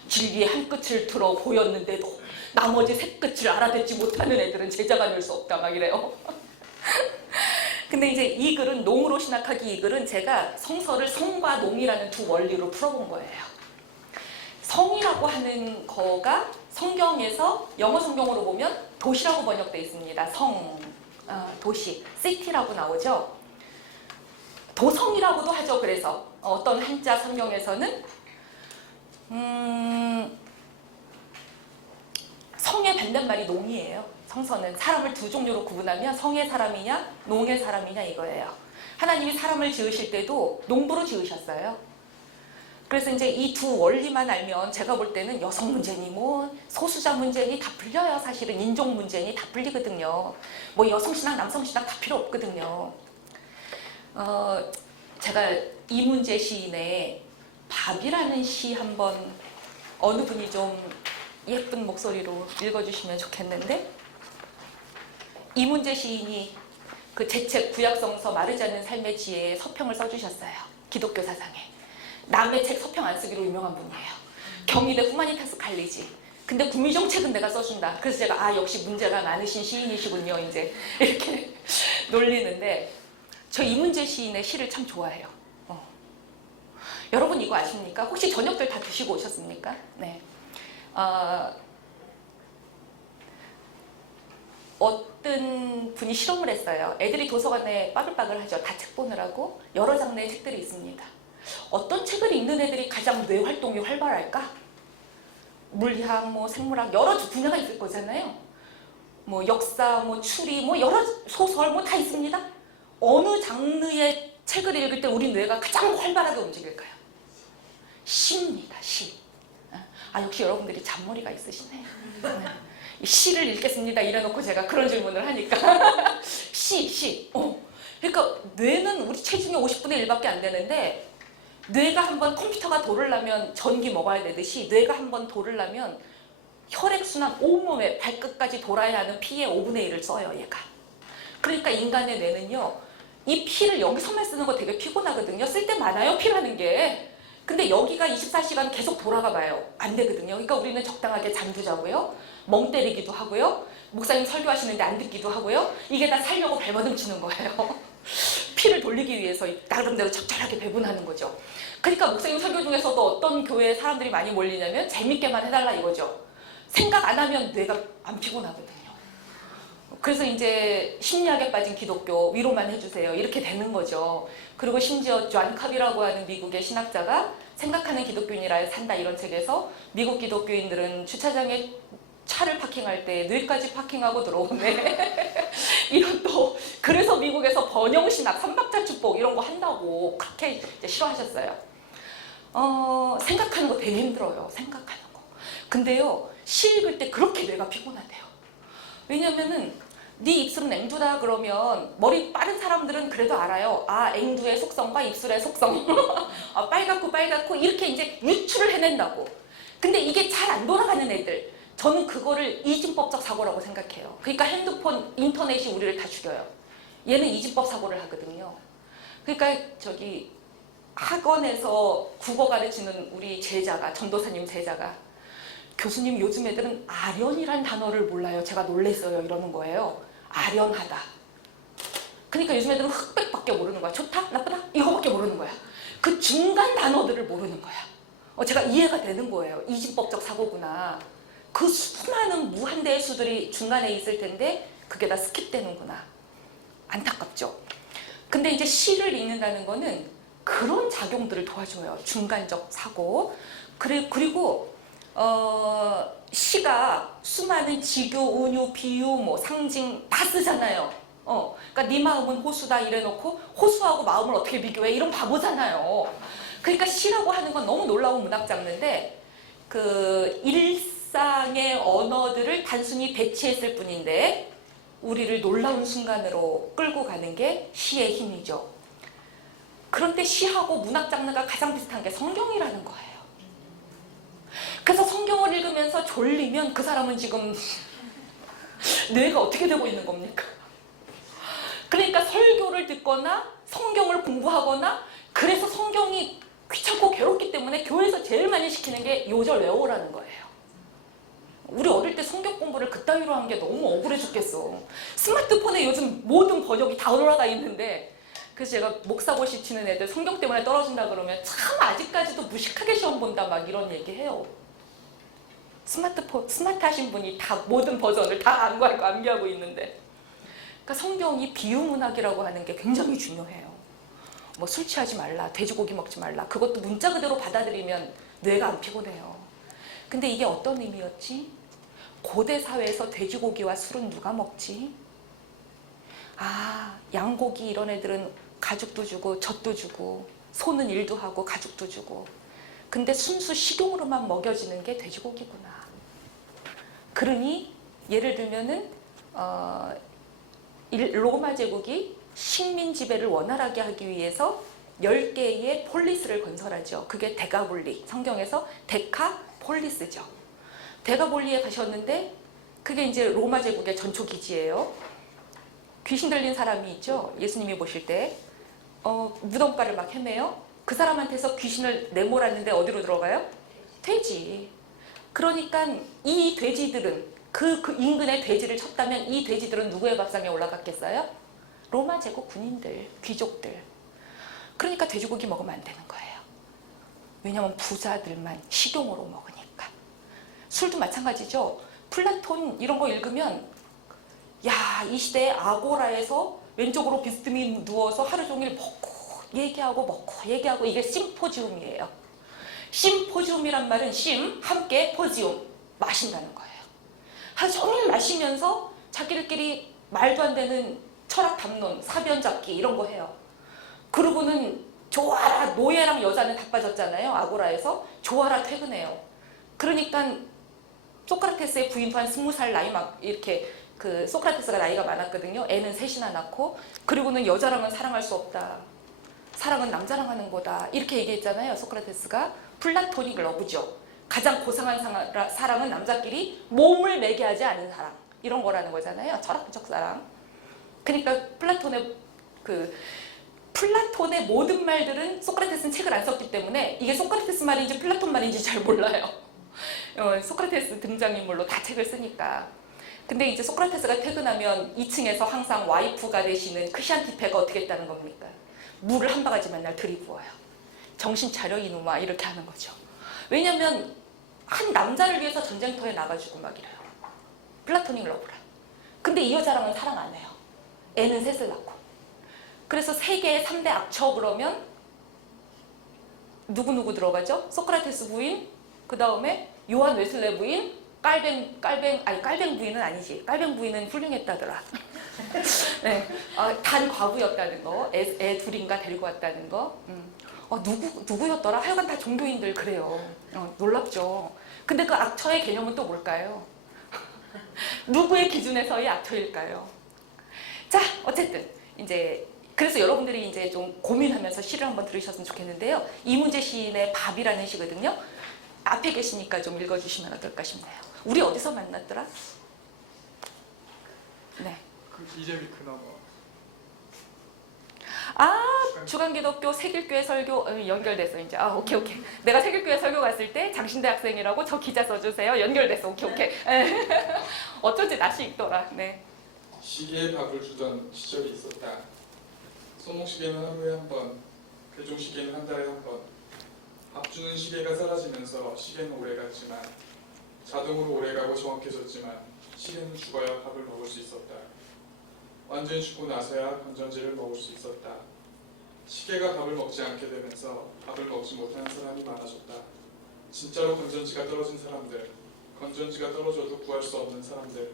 진리의 한 끝을 들어 보였는데도 나머지 3끝을 알아듣지 못하는 애들은 제자가 될 수 없다 막 이래요. 근데 이제 이 글은 농으로 신학하기 이 글은 제가 성서를 성과 농이라는 두 원리로 풀어본 거예요. 성이라고 하는 거가 성경에서 영어 성경으로 보면 도시라고 번역되어 있습니다. 성, 도시, city라고 나오죠. 도성이라고도 하죠. 그래서 어떤 한자 성경에서는 성의 반대말이 농이에요. 성서는 사람을 2종류로 구분하면 성의 사람이냐 농의 사람이냐 이거예요. 하나님이 사람을 지으실 때도 농부로 지으셨어요. 그래서 이제 이 두 원리만 알면 제가 볼 때는 여성 문제니 뭐 소수자 문제니 다 풀려요. 사실은 인종 문제니 다 풀리거든요. 뭐 여성신앙 남성신앙 다 필요 없거든요. 제가 이문재 시인의 밥이라는 시 한번 어느 분이 좀 예쁜 목소리로 읽어주시면 좋겠는데, 이문재 시인이 그 제 책 구약성서 마르지 않는 삶의 지혜에 서평을 써주셨어요. 기독교 사상에. 남의 책 서평 안 쓰기로 유명한 분이에요. 경희대 후마니타스 칼리지. 근데 구미정책은 내가 써준다. 그래서 제가 역시 문제가 많으신 시인이시군요. 이제 이렇게 놀리는데, 저 이문재 시인의 시를 참 좋아해요. 여러분 이거 아십니까? 혹시 저녁들 다 드시고 오셨습니까? 네. 어떤 분이 실험을 했어요. 애들이 도서관에 빠글빠글 하죠. 다 책 보느라고. 여러 장르의 책들이 있습니다. 어떤 책을 읽는 애들이 가장 뇌 활동이 활발할까? 물리학, 뭐 생물학 여러 분야가 있을 거잖아요. 뭐 역사, 뭐 추리, 뭐 여러 소설 뭐 다 있습니다. 어느 장르의 책을 읽을 때 우리 뇌가 가장 활발하게 움직일까요? 시입니다. 시. 아 역시 여러분들이 잔머리가 있으시네. 시를 읽겠습니다. 이래놓고 제가 그런 질문을 하니까 시. 그러니까 뇌는 우리 체중의 50분의 1밖에 안 되는데 뇌가 한번 컴퓨터가 돌으려면 전기 먹어야 되듯이 뇌가 한번 돌으려면 혈액순환 온몸에 발끝까지 돌아야 하는 피의 5분의 1을 써요. 얘가. 그러니까 인간의 뇌는요. 이 피를 여기서만 쓰는 거 되게 피곤하거든요. 쓸 때 많아요. 피라는 게. 근데 여기가 24시간 계속 돌아가 봐요. 안 되거든요. 그러니까 우리는 적당하게 잠도 자고요. 멍 때리기도 하고요. 목사님 설교하시는데 안 듣기도 하고요. 이게 다 살려고 발버둥 치는 거예요. 피를 돌리기 위해서 나름대로 적절하게 배분하는 거죠. 그러니까 목사님 설교 중에서도 어떤 교회에 사람들이 많이 몰리냐면 재밌게만 해달라 이거죠. 생각 안 하면 뇌가 안 피곤하거든요. 그래서 이제 심리학에 빠진 기독교 위로만 해주세요. 이렇게 되는 거죠. 그리고 심지어 존 캅이라고 하는 미국의 신학자가 생각하는 기독교인이라 산다 이런 책에서 미국 기독교인들은 주차장에 차를 파킹할 때 뇌까지 파킹하고 들어오네. 이런 또 그래서 미국에서 번영신학, 삼박자 축복 이런 거 한다고 그렇게 이제 싫어하셨어요. 생각하는 거 되게 힘들어요. 생각하는 거. 근데요. 시 읽을 때 그렇게 뇌가 피곤하대요. 왜냐면은 네 입술은 앵두다 그러면 머리 빠른 사람들은 그래도 알아요. 아 앵두의 속성과 입술의 속성. 아, 빨갛고 이렇게 이제 유추를 해낸다고. 근데 이게 잘 안 돌아가는 애들. 저는 그거를 이진법적 사고라고 생각해요. 그러니까 핸드폰, 인터넷이 우리를 다 죽여요. 얘는 이진법 사고를 하거든요. 그러니까 저기 학원에서 국어 가르치는 우리 제자가, 전도사님 제자가 교수님 요즘 애들은 아련이란 단어를 몰라요. 제가 놀랬어요. 이러는 거예요. 아련하다. 그러니까 요즘 애들은 흑백밖에 모르는 거야. 좋다? 나쁘다? 이거밖에 모르는 거야. 그 중간 단어들을 모르는 거야. 제가 이해가 되는 거예요. 이진법적 사고구나. 그 수많은 무한대의 수들이 중간에 있을 텐데 그게 다 스킵되는구나. 안타깝죠. 근데 이제 시를 읽는다는 거는 그런 작용들을 도와줘요. 중간적 사고. 그리고 시가 수많은 직유, 운유, 비유, 뭐 상징 다 쓰잖아요. 그러니까 네 마음은 호수다 이래놓고 호수하고 마음을 어떻게 비교해? 이런 바보잖아요. 그러니까 시라고 하는 건 너무 놀라운 문학 장르인데 그 일상의 언어들을 단순히 배치했을 뿐인데 우리를 놀라운 순간으로 끌고 가는 게 시의 힘이죠. 그런데 시하고 문학 장르가 가장 비슷한 게 성경이라는 거예요. 그래서 성경을 읽으면서 졸리면 그 사람은 지금 뇌가 어떻게 되고 있는 겁니까? 그러니까 설교를 듣거나 성경을 공부하거나 그래서 성경이 귀찮고 괴롭기 때문에 교회에서 제일 많이 시키는 게 요절 외우라는 거예요. 우리 어릴 때 성경 공부를 그따위로 한 게 너무 억울해 죽겠어. 스마트폰에 요즘 모든 번역이 다 올라가 있는데 그래서 제가 목사고시 치는 애들 성경 때문에 떨어진다 그러면 참 아직까지도 무식하게 시험 본다 막 이런 얘기해요. 스마트하신 분이 다 모든 버전을 다 암기하고 있는데 그러니까 성경이 비유문학이라고 하는 게 굉장히 중요해요. 뭐 술 취하지 말라, 돼지고기 먹지 말라 그것도 문자 그대로 받아들이면 뇌가 안 피곤해요. 근데 이게 어떤 의미였지? 고대 사회에서 돼지고기와 술은 누가 먹지? 아, 양고기 이런 애들은 가죽도 주고 젖도 주고 소는 일도 하고 가죽도 주고 근데 순수 식용으로만 먹여지는 게 돼지고기구나. 그러니 예를 들면은 로마 제국이 식민 지배를 원활하게 하기 위해서 10개의 폴리스를 건설하죠. 그게 데가볼리, 성경에서 데카폴리스죠. 데가볼리에 가셨는데 그게 이제 로마 제국의 전초 기지예요. 귀신 들린 사람이 있죠. 예수님이 보실 때 무덤가를 막 헤매요. 그 사람한테서 귀신을 내몰았는데 어디로 들어가요? 돼지. 그러니까 이 돼지들은 그 인근의 돼지를 쳤다면 이 돼지들은 누구의 밥상에 올라갔겠어요? 로마 제국 군인들, 귀족들. 그러니까 돼지고기 먹으면 안 되는 거예요. 왜냐하면 부자들만 식용으로 먹으니까. 술도 마찬가지죠. 플라톤 이런 거 읽으면 야, 이 시대에 아고라에서 왼쪽으로 비스듬히 누워서 하루 종일 먹고 얘기하고 이게 심포지움이에요. 심포지움이란 말은 심, 함께 포지움, 마신다는 거예요. 하루 종일 마시면서 자기들끼리 말도 안 되는 철학 담론, 사변 잡기 이런 거 해요. 그러고는 좋아라, 노예랑 여자는 다 빠졌잖아요. 아고라에서 좋아라 퇴근해요. 그러니까 소크라테스의 부인도 한 20살 나이 막 이렇게 그 소크라테스가 나이가 많았거든요. 애는 셋이나 낳고 그리고는 여자랑은 사랑할 수 없다. 사랑은 남자랑 하는 거다. 이렇게 얘기했잖아요. 소크라테스가 플라토닉 러브죠. 가장 고상한 사랑은 남자끼리 몸을 매개하지 않은 사랑. 이런 거라는 거잖아요. 철학적 사랑. 그러니까 플라톤의 모든 말들은 소크라테스는 책을 안 썼기 때문에 이게 소크라테스 말인지 플라톤 말인지 잘 몰라요. 소크라테스 등장인물로 다 책을 쓰니까. 근데 이제 소크라테스가 퇴근하면 2층에서 항상 와이프가 되시는 크시안티페가 어떻게 했다는 겁니까? 물을 한 바가지 맨날 들이부어요. 정신 차려 이놈아 이렇게 하는 거죠. 왜냐면 한 남자를 위해서 전쟁터에 나가지고 막 이래요. 플라토닉 러브라. 근데 이 여자랑은 사랑 안 해요. 애는 셋을 낳고. 그래서 세계의 3대 악처 그러면 누구 들어가죠? 소크라테스 부인, 그 다음에 요한 웨슬레 부인, 깔뱅 부인은 아니지. 깔뱅 부인은 훌륭했다더라. 네, 단 과부였다는 거, 애 둘인가 데리고 왔다는 거. 누구였더라? 하여간 다 종교인들 그래요. 놀랍죠. 근데 그 악처의 개념은 또 뭘까요? 누구의 기준에서의 악처일까요? 자, 어쨌든 이제 그래서 여러분들이 이제 좀 고민하면서 시를 한번 들으셨으면 좋겠는데요. 이문재 시인의 밥이라는 시거든요. 앞에 계시니까 좀 읽어주시면 어떨까 싶네요. 우리 어디서 만났더라? 네. 그 이재미 그나마. 주간기독교 세길교회 설교 연결됐어 이제. 오케이. 내가 세길교회 설교 갔을 때 장신대 학생이라고 저 기자 써주세요. 연결됐어. 오케이. 어쩐지 낯이 익더라. 네. 시계에 밥을 주던 시절이 있었다. 손목시계는 하루에 한 번, 대종시계는 한 달에 한 번. 밥 주는 시계가 사라지면서 시계는 오래갔지만 자동으로 오래가고 정확해졌지만 시계는 죽어야 밥을 먹을 수 있었다. 완전히 죽고 나서야 건전지를 먹을 수 있었다. 시계가 밥을 먹지 않게 되면서 밥을 먹지 못하는 사람이 많아졌다. 진짜로 건전지가 떨어진 사람들, 건전지가 떨어져도 구할 수 없는 사람들,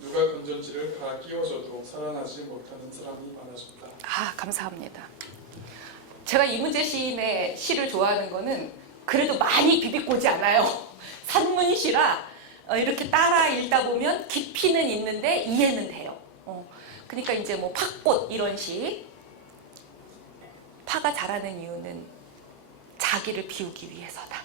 누가 건전지를 갈아 끼워줘도 살아나지 못하는 사람이 많아졌다. 감사합니다. 제가 이문재 시인의 시를 좋아하는 거는 그래도 많이 비비꼬지 않아요. 산문시라 이렇게 따라 읽다 보면 깊이는 있는데 이해는 돼요. 그러니까 이제 뭐 팥꽃 이런 시. 파가 자라는 이유는 자기를 비우기 위해서다.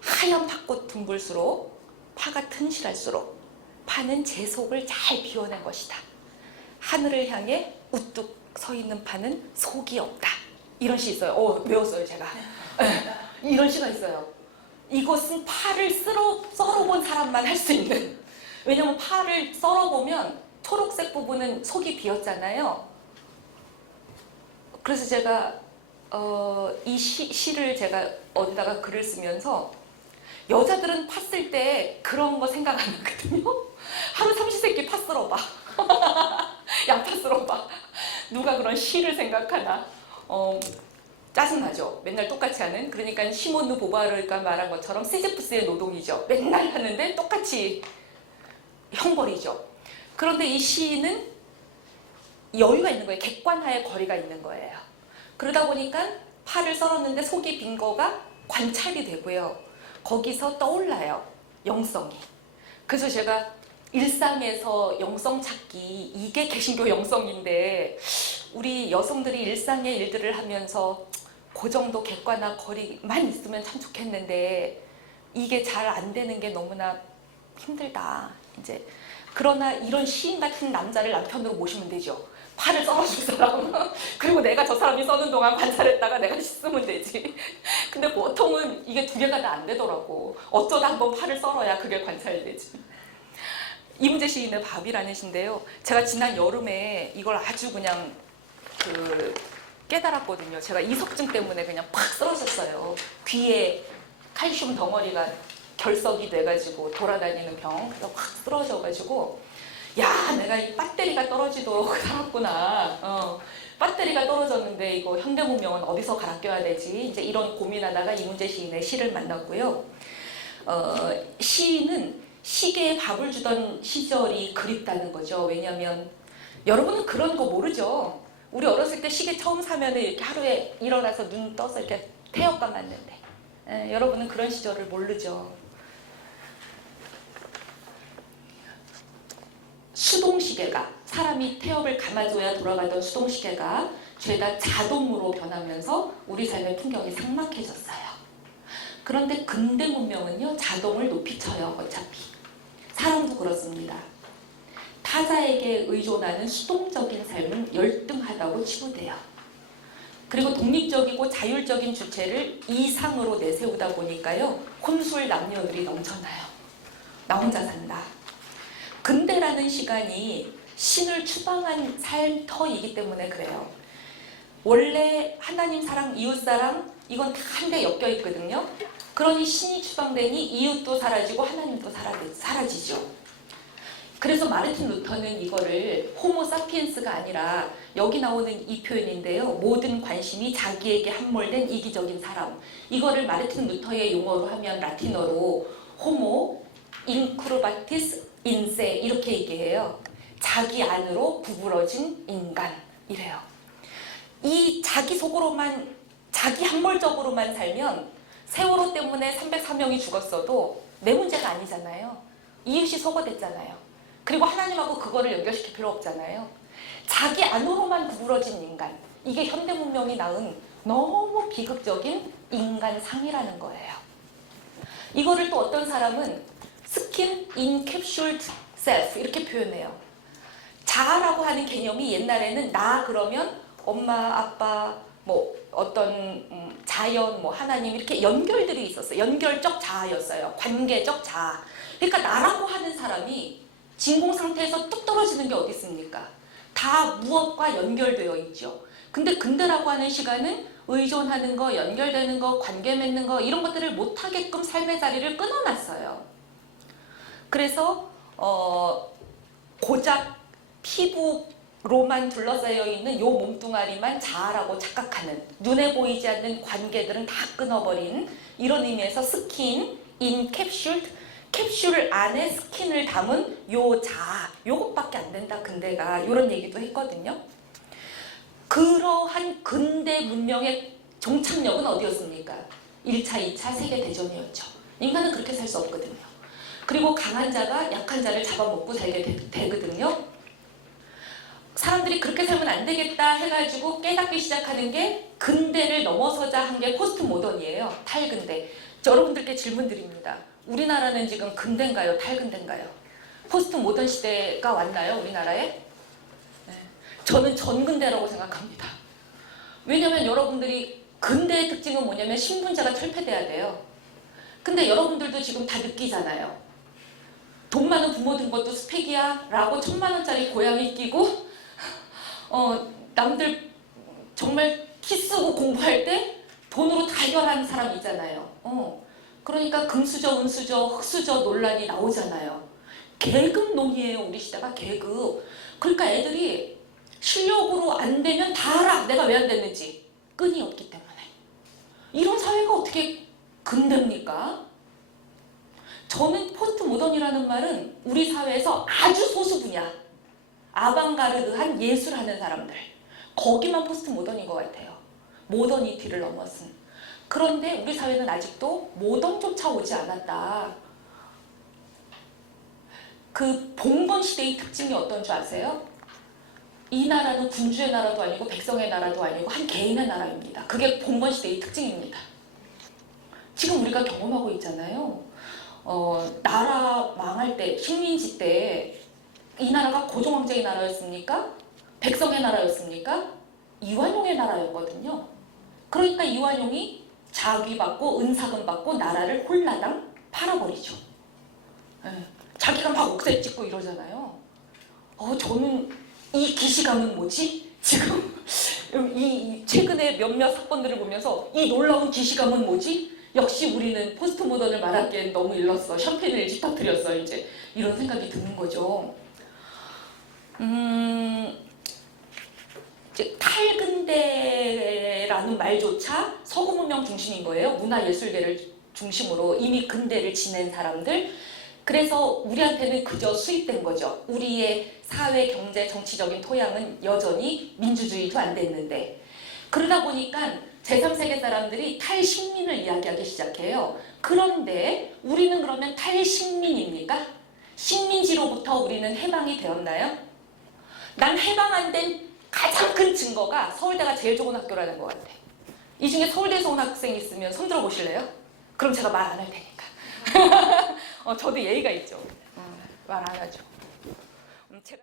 하얀 팥꽃 둥글수록 파가 튼실할수록 파는 제 속을 잘 비워낸 것이다. 하늘을 향해 우뚝 서 있는 파는 속이 없다. 이런 시 있어요. 외웠어요 제가. 이런 시가 있어요. 이것은 파를 썰어본 사람만 할 수 있는. 왜냐면 파를 썰어보면 초록색 부분은 속이 비었잖아요. 그래서 제가 이 시를 제가 어디다가 글을 쓰면서 여자들은 파 쓸 때 그런 거 생각 안 하거든요. 하루 삼시세끼 파 쓸어봐. 양파 쓸어봐. 누가 그런 시를 생각하나. 짜증나죠. 맨날 똑같이 하는. 그러니까 시몬느 보바르가 말한 것처럼 시지프스의 노동이죠. 맨날 하는데 똑같이 형벌이죠. 그런데 이 시인은 여유가 있는 거예요. 객관화의 거리가 있는 거예요. 그러다 보니까 파를 썰었는데 속이 빈 거가 관찰이 되고요. 거기서 떠올라요. 영성이. 그래서 제가 일상에서 영성 찾기, 이게 개신교 영성인데 우리 여성들이 일상의 일들을 하면서 그 정도 객관화 거리만 있으면 참 좋겠는데 이게 잘 안 되는 게 너무나 힘들다. 이제 그러나 이런 시인 같은 남자를 남편으로 모시면 되죠. 파를 썰어줄 사람. 그리고 내가 저 사람이 써는 동안 관찰했다가 내가 쓰면 되지. 근데 보통은 이게 두 개가 다 안 되더라고. 어쩌다 한번 파를 썰어야 그게 관찰되지. 이문재 시인의 밥이라는 시인데요. 제가 지난 여름에 이걸 아주 그냥 깨달았거든요. 제가 이석증 때문에 그냥 팍 쓰러졌어요. 귀에 칼슘 덩어리가 결석이 돼가지고 돌아다니는 병. 그래서 확 쓰러져가지고 야, 내가 이 배터리가 떨어지도록 살았구나. 배터리가 떨어졌는데 이거 현대문명은 어디서 갈아 껴야 되지? 이제 이런 고민하다가 이문재 시인의 시를 만났고요. 시인은 시계에 밥을 주던 시절이 그립다는 거죠. 왜냐하면 여러분은 그런 거 모르죠. 우리 어렸을 때 시계 처음 사면은 이렇게 하루에 일어나서 눈 떠서 이렇게 태엽 감았는데, 여러분은 그런 시절을 모르죠. 수동시계가, 사람이 태엽을 감아줘야 돌아가던 수동시계가 죄다 자동으로 변하면서 우리 삶의 풍경이 삭막해졌어요. 그런데 근대 문명은요, 자동을 높이 쳐요. 어차피 사람도 그렇습니다. 타자에게 의존하는 수동적인 삶은 열등하다고 치부돼요. 그리고 독립적이고 자율적인 주체를 이상으로 내세우다 보니까요, 혼술 남녀들이 넘쳐나요. 나 혼자 산다. 근대라는 시간이 신을 추방한 삶터이기 때문에 그래요. 원래 하나님 사랑, 이웃 사랑 이건 다 한데 엮여 있거든요. 그러니 신이 추방되니 이웃도 사라지고 하나님도 사라지죠. 그래서 마르틴 루터는 이거를 호모 사피엔스가 아니라 여기 나오는 이 표현인데요. 모든 관심이 자기에게 함몰된 이기적인 사람. 이거를 마르틴 루터의 용어로 하면 라틴어로 호모 인크루바티스 인세 이렇게 얘기해요. 자기 안으로 구부러진 인간 이래요. 이 자기 속으로만, 자기 함몰적으로만 살면 세월호 때문에 304명이 죽었어도 내 문제가 아니잖아요. 이웃이 소거됐잖아요. 그리고 하나님하고 그거를 연결시킬 필요 없잖아요. 자기 안으로만 구부러진 인간, 이게 현대문명이 낳은 너무 비극적인 인간상이라는 거예요. 이거를 또 어떤 사람은 스킨 인캡슐드 셀프 이렇게 표현해요. 자아라고 하는 개념이 옛날에는 나 그러면 엄마, 아빠, 뭐 어떤 자연, 뭐 하나님 이렇게 연결들이 있었어요. 연결적 자아였어요. 관계적 자아. 그러니까 나라고 하는 사람이 진공 상태에서 뚝 떨어지는 게 어디 있습니까? 다 무엇과 연결되어 있죠. 근데 근대라고 하는 시간은 의존하는 거, 연결되는 거, 관계 맺는 거 이런 것들을 못하게끔 삶의 자리를 끊어놨어요. 그래서 고작 피부로만 둘러싸여 있는 요 몸뚱아리만 자아라고 착각하는, 눈에 보이지 않는 관계들은 다 끊어버린 이런 의미에서 스킨, 인캡슐, 캡슐 안에 스킨을 담은 요 자아, 요것밖에 안 된다 근대가, 이런 얘기도 했거든요. 그러한 근대 문명의 종착역은 어디였습니까? 1차, 2차 세계대전이었죠. 인간은 그렇게 살 수 없거든요. 그리고 강한 자가 약한 자를 잡아먹고 살게 되거든요. 사람들이 그렇게 살면 안 되겠다 해가지고 깨닫기 시작하는 게 근대를 넘어서자 한 게 포스트 모던이에요. 탈근대. 여러분들께 질문 드립니다. 우리나라는 지금 근대인가요? 탈근대인가요? 포스트 모던 시대가 왔나요? 우리나라에? 네. 저는 전근대라고 생각합니다. 왜냐면 여러분들이 근대의 특징은 뭐냐면 신분제가 철폐돼야 돼요. 근데 여러분들도 지금 다 느끼잖아요. 돈 많은 부모 든 것도 스펙이야 라고 1000만원짜리 고양이 끼고 남들 정말 키 쓰고 공부할 때 돈으로 다 해결하는 사람 있잖아요. 그러니까 금수저, 은수저, 흑수저 논란이 나오잖아요. 계급 논의예요. 우리 시대가 계급. 그러니까 애들이 실력으로 안 되면 다 알아. 내가 왜 안 됐는지. 끈이 없기 때문에. 이런 사회가 어떻게 근대입니까? 저는 포스트 모던이라는 말은 우리 사회에서 아주 소수 분야, 아방가르드한 예술하는 사람들, 거기만 포스트 모던인 것 같아요. 모더니티를 넘어선. 그런데 우리 사회는 아직도 모던조차 오지 않았다. 그 봉건 시대의 특징이 어떤 줄 아세요? 이 나라는 군주의 나라도 아니고 백성의 나라도 아니고 한 개인의 나라입니다. 그게 봉건 시대의 특징입니다. 지금 우리가 경험하고 있잖아요. 나라 망할 때, 식민지 때 이 나라가 고종황제의 나라였습니까? 백성의 나라였습니까? 이완용의 나라였거든요. 그러니까 이완용이 자귀 받고 은사금 받고 나라를 홀라당 팔아버리죠. 자기가 막 옥새 찍고 이러잖아요. 저는 이 기시감은 뭐지? 지금 이 최근에 몇몇 사건들을 보면서 이 놀라운 기시감은 뭐지? 역시 우리는 포스트 모던을 말하기엔 너무 일렀어. 샴페인을 일찍 터뜨렸어. 이제 이런 생각이 드는 거죠. 이제 탈근대라는 말조차 서구 문명 중심인 거예요. 문화예술계를 중심으로 이미 근대를 지낸 사람들. 그래서 우리한테는 그저 수입된 거죠. 우리의 사회, 경제, 정치적인 토양은 여전히 민주주의도 안 됐는데, 그러다 보니까 제3세계 사람들이 탈식민을 이야기하기 시작해요. 그런데 우리는 그러면 탈식민입니까? 식민지로부터 우리는 해방이 되었나요? 난 해방 안 된 가장 큰 증거가 서울대가 제일 좋은 학교라는 것 같아. 이 중에 서울대에서 온 학생 있으면 손 들어 보실래요? 그럼 제가 말 안 할 테니까. 저도 예의가 있죠. 말 안 하죠. 제가